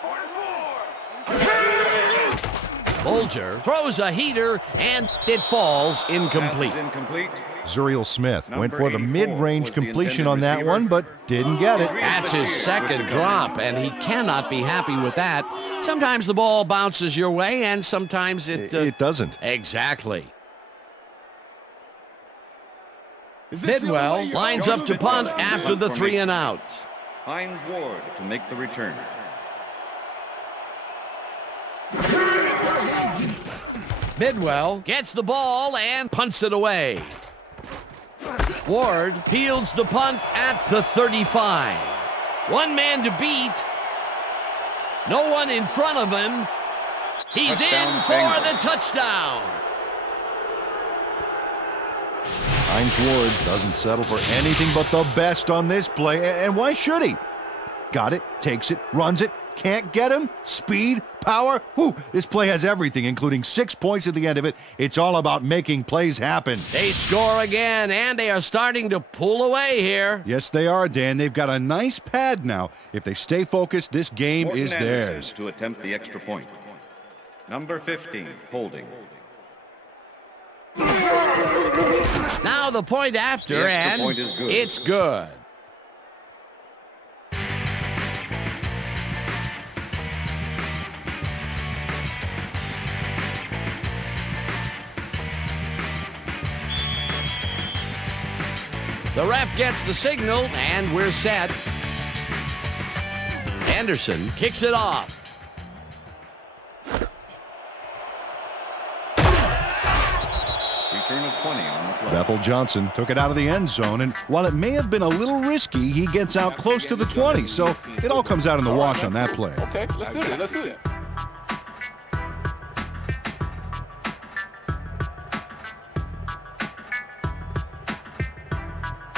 44. Bolger throws a heater, and it falls Pass incomplete. is incomplete. Zuriel Smith went for the Number 84 mid-range was the completion intended on that receiver. one, but didn't get it. That's his second drop, and he cannot be happy with that. Sometimes the ball bounces your way, and sometimes It doesn't. Exactly. Bidwell lines up to punt after the 3 and out. Hines Ward to make the return. Bidwell gets the ball and punts it away. Ward fields the punt at the 35. One man to beat. No one in front of him. He's Touchdown, in for Bengals. the touchdown. Hines Ward doesn't settle for anything but the best on this play, and why should he? Got it, takes it, runs it, can't get him, speed, power. Whew, this play has everything, including 6 points at the end of it. It's all about making plays happen. They score again, and they are starting to pull away here. Yes, they are, Dan. They've got a nice pad now. If they stay focused, this game Morton is Anderson theirs. to attempt the extra point. Number 15, holding. Now the point after, The extra and point is good. it's good. The ref gets the signal, and we're set. Anderson kicks it off. Return of 20 on the play. Bethel Johnson took it out of the end zone, and while it may have been a little risky, he gets out close to the 20, so it all comes out in the wash on that play. Okay, let's do it. Let's do it.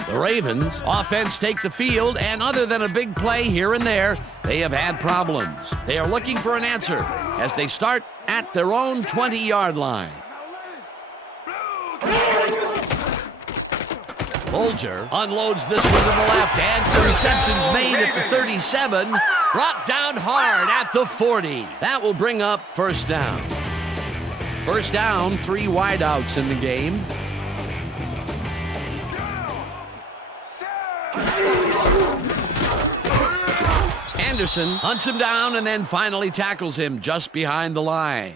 The Ravens offense take the field, and other than a big play here and there, they have had problems. They are looking for an answer as they start at their own 20-yard line. Bolger unloads this one to the left, and the reception's made at the 37, brought down hard at the 40. That will bring up first down. First down, 3 wideouts in the game. Anderson hunts him down and then finally tackles him just behind the line.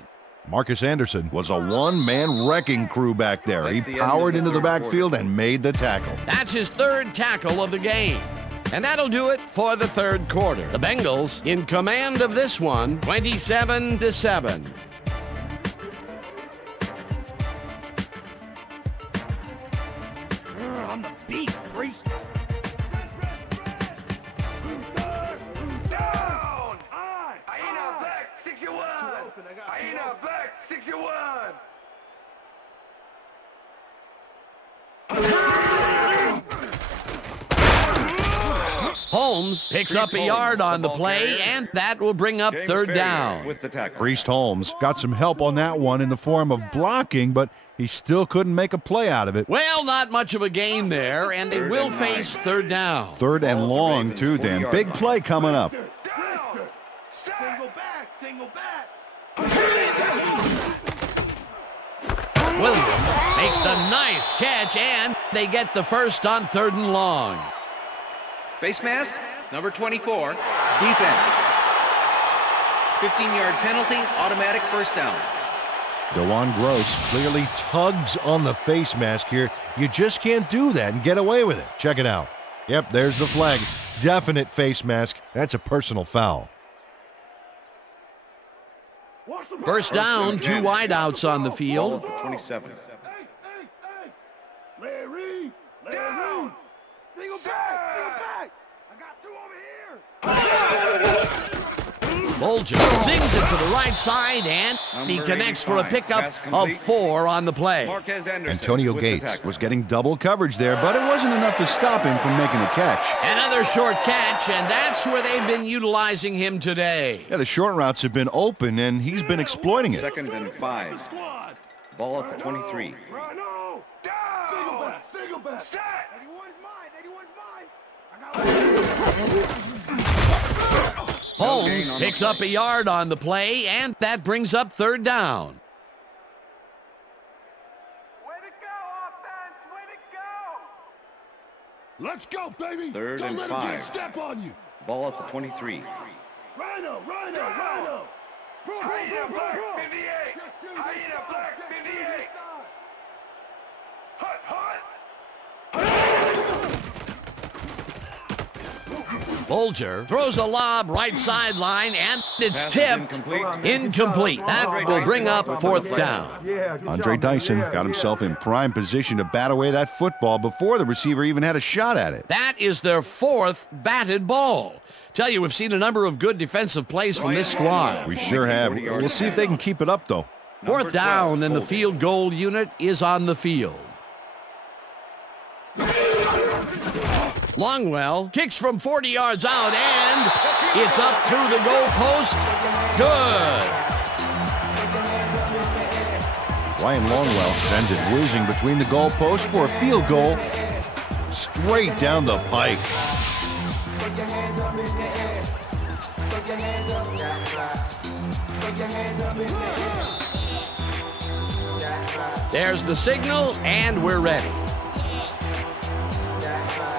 Marcus Anderson was a one-man wrecking crew back there. He powered into the backfield and made the tackle. That's his 3rd tackle of the game. And that'll do it for the 3rd quarter. The Bengals in command of this one, 27-7. On the beat, Priest. Down! Aina back 61! Aina back 61! Holmes picks up a yard on the play, and that will bring up James 3rd Ferrier down. with the tackle. Priest Holmes got some help on that one in the form of blocking, but he still couldn't make a play out of it. Well, not much of a game there, and they will face 3rd down. 3rd and Ball at the long, Ravens' too, Dan. 40-yard Big line. play coming up. Down! Single back, single back. Williams makes the nice catch, and they get the first on 3rd and long. Face mask, number 24, defense. 15-yard penalty, automatic first down. DeJuan Gross clearly tugs on the face mask here. You just can't do that and get away with it. Check it out. Yep, there's the flag. Definite face mask. That's a personal foul. First down, 2 wideouts on the Ball field. at the 27. Larry! Larry! Single back! I got 2 over here! Bolger zings it to the right side, and he Number connects for a 85, pickup pass of complete. 4 on the play. Marquez Anderson Antonio with the Gates tackle. was getting double coverage there, but it wasn't enough to stop him from making a catch. Another short catch, and that's where they've been utilizing him today. Yeah, the short routes have been open, and he's been exploiting it. 2nd and 5. Squad! Ball at the 23. Rhino! Down! Single back! Set! 81's mine! 81's mine! I got Holmes on the picks play. up a yard on the play, and that brings up 3rd down. Way to go, offense! Way to go! Let's go, baby. 3rd Don't and let him get a 5. step on you. Ball at the 23. Rhino! Rhino! Rhino! Hyena back 58! Hyena back 58! Hut! Hut! Bolger throws a lob right sideline, and it's Pass is tipped. Incomplete. That will bring up 4th down. Andre Dyson got himself in prime position to bat away that football before the receiver even had a shot at it. That is their 4th batted ball. Tell you, we've seen a number of good defensive plays from this squad. We sure have. We'll see if they can keep it up, though. 4th down, and the field goal unit is on the field. Longwell kicks from 40 yards out, and it's up through the goal post. Good. Ryan Longwell sends it whizzing between the goal posts for a field goal straight down the pike. There's the signal, and we're ready.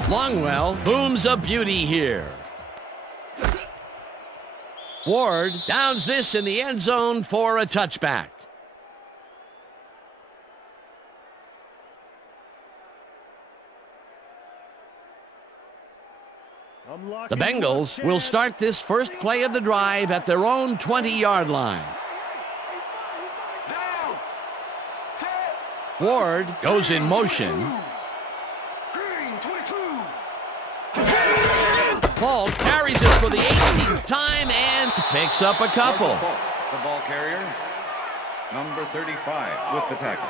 Longwell booms a beauty here. Ward downs this in the end zone for a touchback. The Bengals will start this first play of the drive at their own 20-yard line. Ward goes in motion. Paul carries it for the 18th time and picks up a couple. The ball carrier, number 35, with the tackle.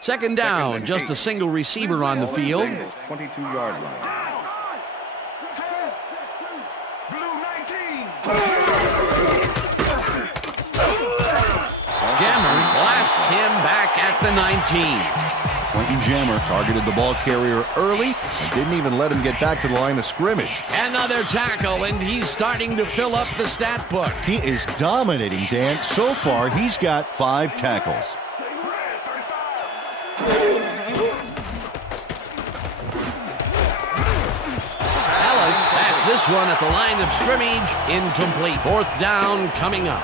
Second down, just a single receiver on the field. 22-yard line. Jammer blasts him back at the 19. Quentin Jammer targeted the ball carrier early and didn't even let him get back to the line of scrimmage. Another tackle, and he's starting to fill up the stat book. He is dominating, Dan. So far, he's got 5 tackles. Ellis bats this one at the line of scrimmage. Incomplete. 4th down coming up.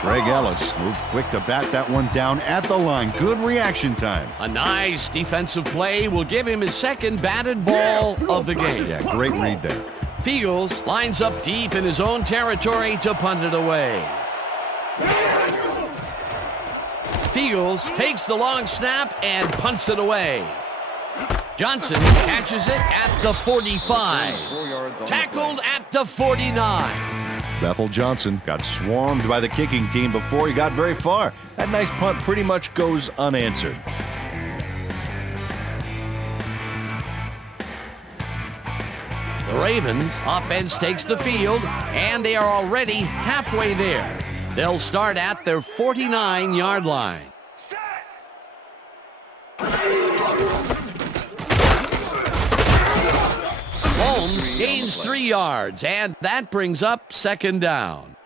Greg Ellis moved quick to bat that one down at the line. Good reaction time. A nice defensive play will give him his 2nd batted ball of the game. Yeah, great read there. Fields lines up deep in his own territory to punt it away. Fields takes the long snap and punts it away. Johnson catches it at the 45. Tackled at the 49. Bethel Johnson got swarmed by the kicking team before he got very far. That nice punt pretty much goes unanswered. The Ravens offense takes the field, and they are already halfway there. They'll start at their 49-yard line. Holmes gains 3 yards, and that brings up 2nd down.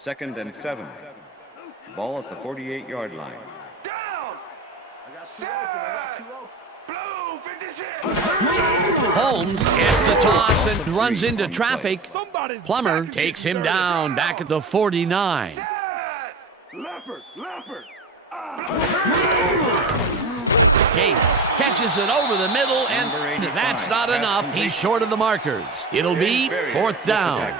2nd and 7. Ball at the 48-yard line. Holmes gets the toss and runs into traffic. Plummer takes him down back at the 49. Gates catches it over the middle, and that's not enough. He's short of the markers. It'll be 4th down.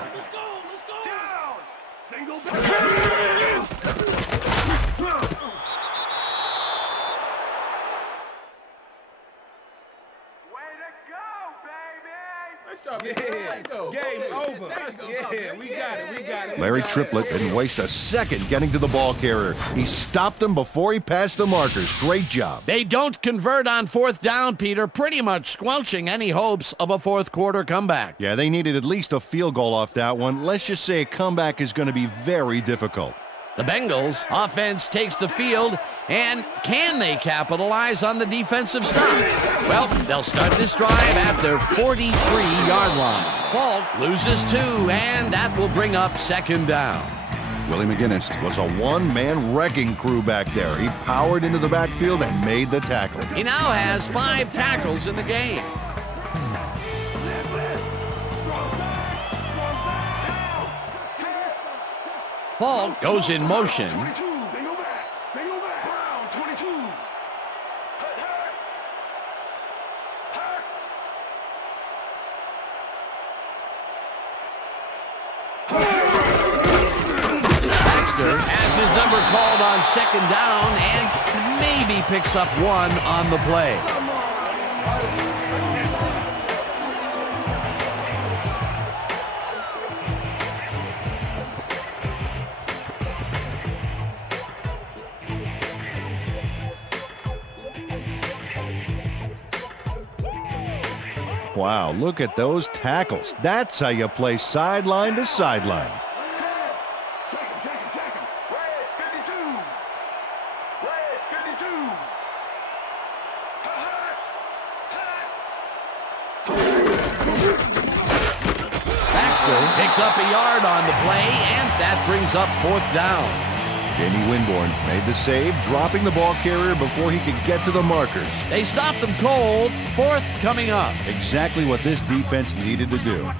Game over. Yeah, we got it. Larry Triplett didn't waste a second getting to the ball carrier. He stopped him before he passed the markers. Great job. They don't convert on 4th down, Peter, pretty much squelching any hopes of a 4th quarter comeback. Yeah, they needed at least a field goal off that one. Let's just say a comeback is going to be very difficult. The Bengals offense takes the field, and can they capitalize on the defensive stop? Well, they'll start this drive at their 43-yard line. Falk loses 2, and that will bring up 2nd down. Willie McGinnis was a one-man wrecking crew back there. He powered into the backfield and made the tackle. He now has 5 tackles in the game. Ball goes in motion. 22. They go back. They go back. Brown, 22. Baxter has his number called on second down and maybe picks up one on the play. Wow, look at those tackles. That's how you play sideline to sideline. Check him. Red 52. Red 52. Baxter picks up a yard on the play, and that brings up fourth down. Jamie Winborn made the save, dropping the ball carrier before he could get to the markers. They stopped them cold. Fourth coming up. Exactly what this defense needed to do.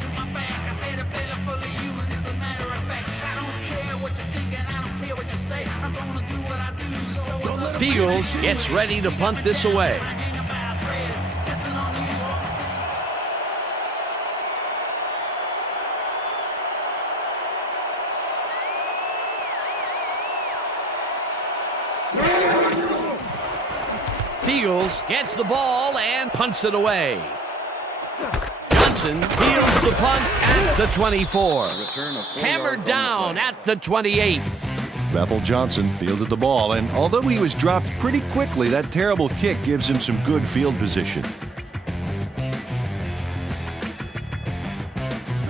Fields gets ready to punt this away. Fields gets the ball and punts it away. Johnson fields the punt at the 24. Hammered down at the 28. Bethel Johnson fielded the ball, and although he was dropped pretty quickly, that terrible kick gives him some good field position.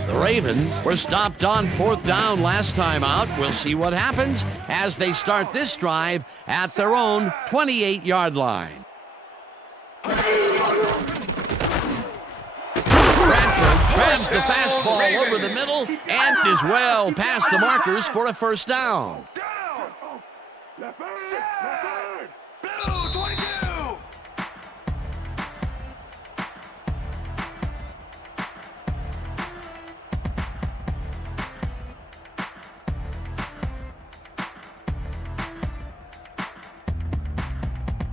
The Ravens were stopped on fourth down last time out. We'll see what happens as they start this drive at their own 28-yard line. Bradford grabs the fastball over the middle and is well past the markers for a first down. Left bird. Blue 22.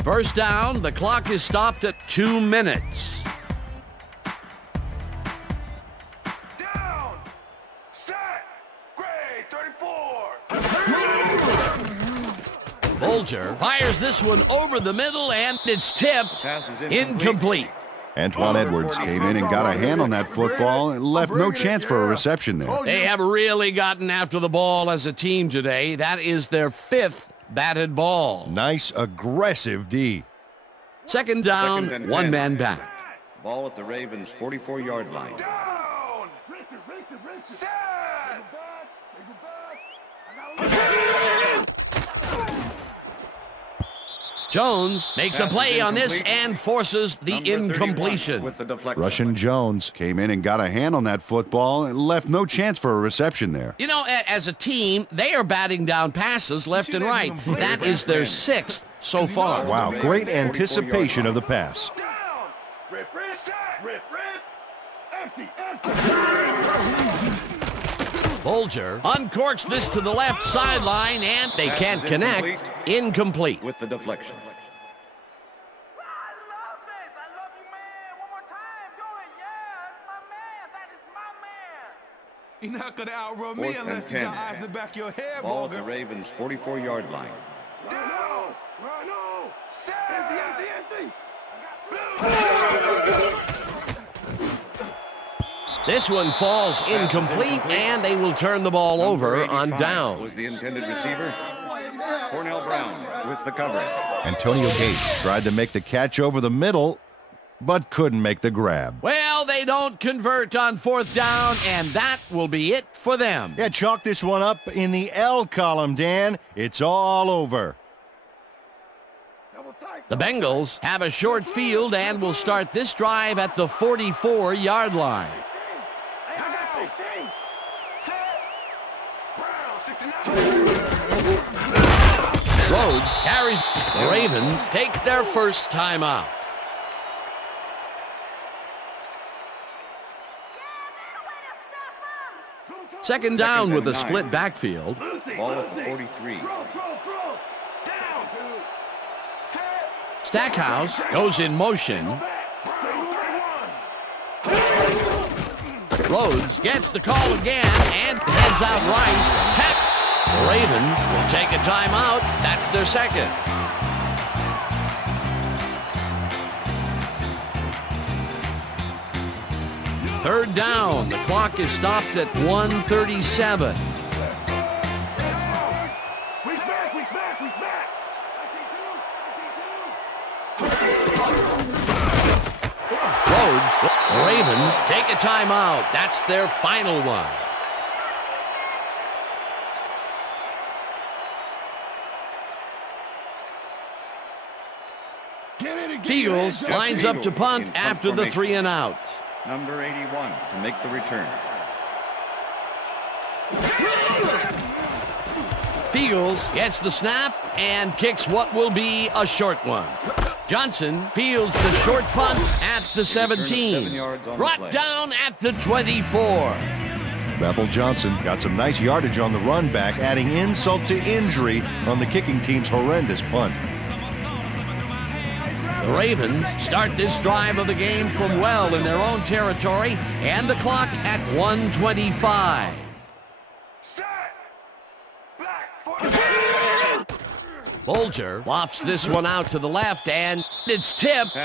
First down, the clock is stopped at 2 minutes. Down. Set. Grade 34. Bolger fires this one over the middle, and it's tipped. Incomplete. Antoine Edwards came in and got a hand on that football and left no chance for a reception there. They have really gotten after the ball as a team today. That is their 5th batted ball. Nice, aggressive D. Second down, one man back. Ball at the Ravens' 44-yard line. Down. Richard. Jones makes a play on this and forces the incompletion. With the deflection. Russian Jones came in and got a hand on that football and left no chance for a reception there. You know, as a team, they are batting down passes left and right. That is their 6th so far. Wow, great anticipation of the pass. Down. Rip. Empty. Bolger uncorks this to the left sideline, and they can't connect. Incomplete. With the deflection. I love this. I love you, man. One more time. Do it. Yeah, it's my man. That is my man. You're not going to outrun me 4th and unless you got 10. eyes in the back of your head, Ball at the Morgan. Ravens' 44-yard line. Down. Empty. This one falls incomplete, and they will turn the ball over on down. Was the intended receiver. Cornell Brown with the coverage. Antonio Gates tried to make the catch over the middle, but couldn't make the grab. Well, they don't convert on fourth down, and that will be it for them. Yeah, chalk this one up in the L column, Dan. It's all over. The Bengals have a short field and will start this drive at the 44-yard line. Rhodes carries. The Ravens take their first timeout. Second down with a split backfield. Ball at the 43. Down. Stackhouse goes in motion. Rhodes gets the call again and heads out right. Tap. The Ravens will take a timeout. That's their second. Third down. The clock is stopped at 1:37. Rhodes, the Ravens take a timeout. That's their final one. Fields lines up to punt after the 3 and out. Number 81 to make the return. Fields gets the snap and kicks what will be a short one. Johnson fields the short punt at the 17. Brought down at the 24. Bethel Johnson got some nice yardage on the run back, adding insult to injury on the kicking team's horrendous punt. The Ravens start this drive of the game from well in their own territory, and the clock at 1:25. Bolger lofts this one out to the left, and it's tipped.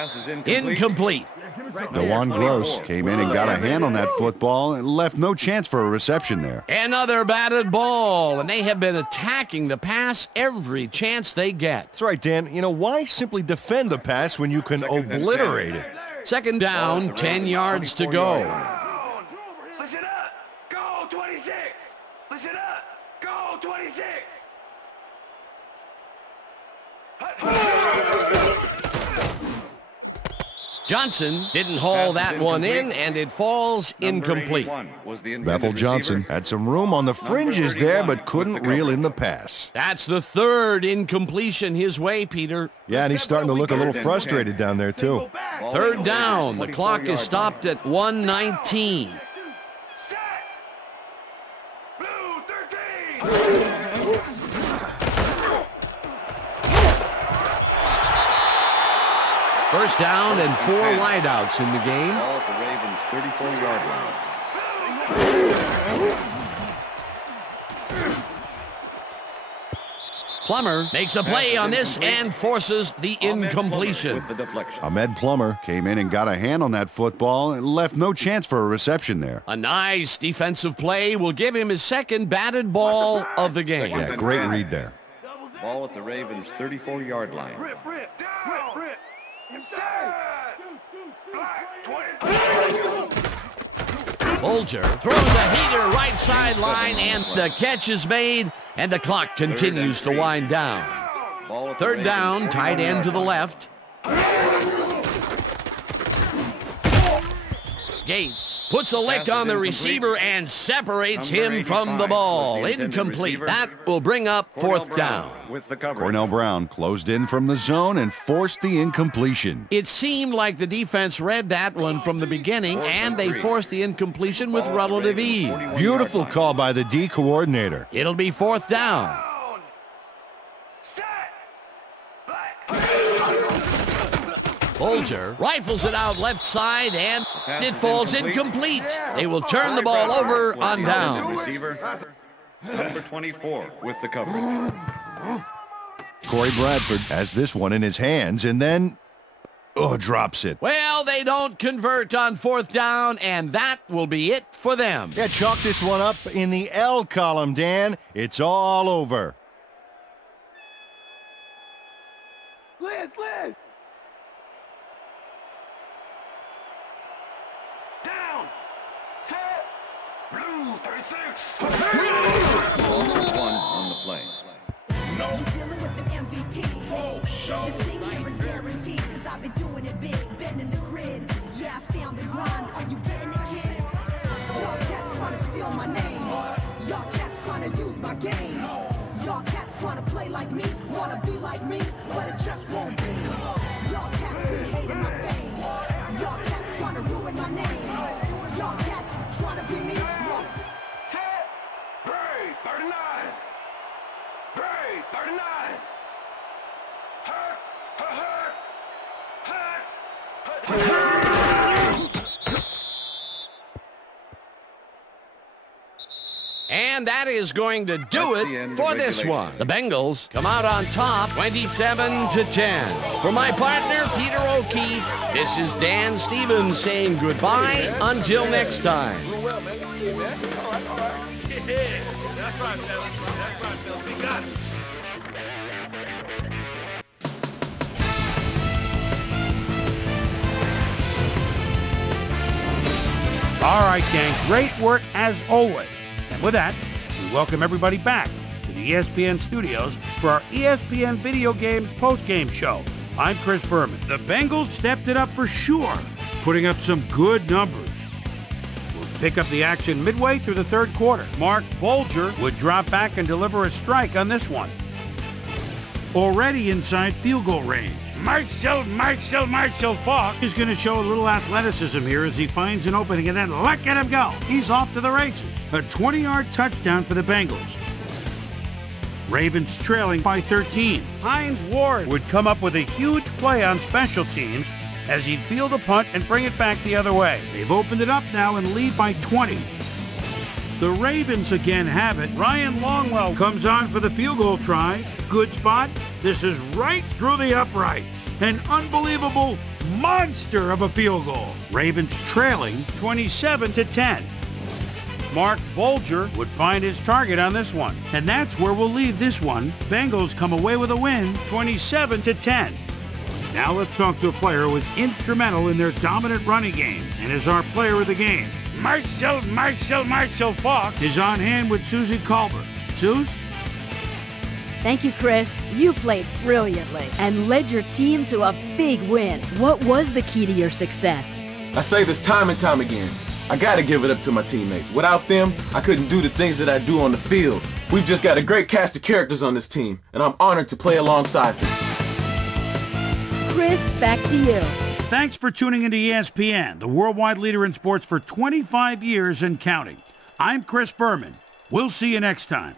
Incomplete. DeJuan Gross came in and got a hand on that football and left no chance for a reception there. Another batted ball, and they have been attacking the pass every chance they get. That's right, Dan. You know, why simply defend the pass when you can obliterate it? Second down, 10 yards to go. Listen up. Go 26. Listen up. Go 26. Johnson didn't haul that one in, and it falls incomplete. Bethel Johnson had some room on the fringes there, but couldn't reel in the pass. That's the third incompletion his way, Peter. Yeah, and he's starting to look a little frustrated down there, too. Third down. The clock is stopped at 1:19. Blue 13. First down and 4 wideouts in the game. Ball at the Ravens' 34-yard line. Plummer makes a play on this and forces the incompletion. With the deflection. Ahmed Plummer came in and got a hand on that football and left no chance for a reception there. A nice defensive play will give him his second batted ball of the game. Yeah, great read there. Ball at the Ravens' 34-yard line. Bolger throws a heater right sideline, and the catch is made, and the clock continues to wind down. Third down, tight end to the left. Gates puts a lick on the receiver and separates him from the ball. Incomplete. That will bring up fourth down. Cornell Brown closed in from the zone and forced the incompletion. It seemed like the defense read that one from the beginning, and they forced the incompletion with relative ease. Beautiful call by the D coordinator. It'll be fourth down. Bolger rifles it out left side, and it falls incomplete. They will turn the ball over on down. Receiver, number 24 with the coverage. Corey Bradford has this one in his hands and then drops it. Well, they don't convert on fourth down, and that will be it for them. Yeah, chalk this one up in the L column, Dan. It's all over. Liz. Down. Set. Blue 36. Also one on the play. Dealing with an MVP. This thing here is guaranteed, cause I've been doing it big, bending the grid. Yeah, I stay on the grind. Are you getting it, kid? Y'all cats trying to steal my name. Y'all cats trying to use my game. Y'all cats trying to play like me, wanna be like me, but it just won't be. Y'all cats be hating my fame. Y'all cats trying to ruin my name. Y'all cats trying to be me. Set. 39. 39. Hurt, hurt, hurt, hurt, hurt. And that is going to do That's the it end for of this regulation. one. The Bengals come out on top 27-10. For my partner, Peter O'Keefe, this is Dan Stevens saying goodbye until next time. Doing well, man. That's good, man. All right. Yeah, that's right, fellas. That's right, fellas. We got it. All right, gang, great work as always. And with that, we welcome everybody back to the ESPN studios for our ESPN Video Games postgame show. I'm Chris Berman. The Bengals stepped it up for sure, putting up some good numbers. We'll pick up the action midway through the third quarter. Mark Bolger would drop back and deliver a strike on this one. Already inside field goal range. Marshall Falk is going to show a little athleticism here as he finds an opening and then look at him go. He's off to the races. A 20-yard touchdown for the Bengals. Ravens trailing by 13. Hines Ward would come up with a huge play on special teams as he'd field a punt and bring it back the other way. They've opened it up now and lead by 20. The Ravens again have it. Ryan Longwell comes on for the field goal try. Good spot. This is right through the uprights. An unbelievable monster of a field goal. Ravens trailing 27-10. Mark Bolger would find his target on this one. And that's where we'll leave this one. Bengals come away with a win, 27-10. Now let's talk to a player who was instrumental in their dominant running game and is our player of the game. Marshall Falk is on hand with Susie Colbert. Suze? Thank you, Chris. You played brilliantly and led your team to a big win. What was the key to your success? I say this time and time again. I gotta give it up to my teammates. Without them, I couldn't do the things that I do on the field. We've just got a great cast of characters on this team, and I'm honored to play alongside them. Chris, back to you. Thanks for tuning into ESPN, the worldwide leader in sports for 25 years and counting. I'm Chris Berman. We'll see you next time.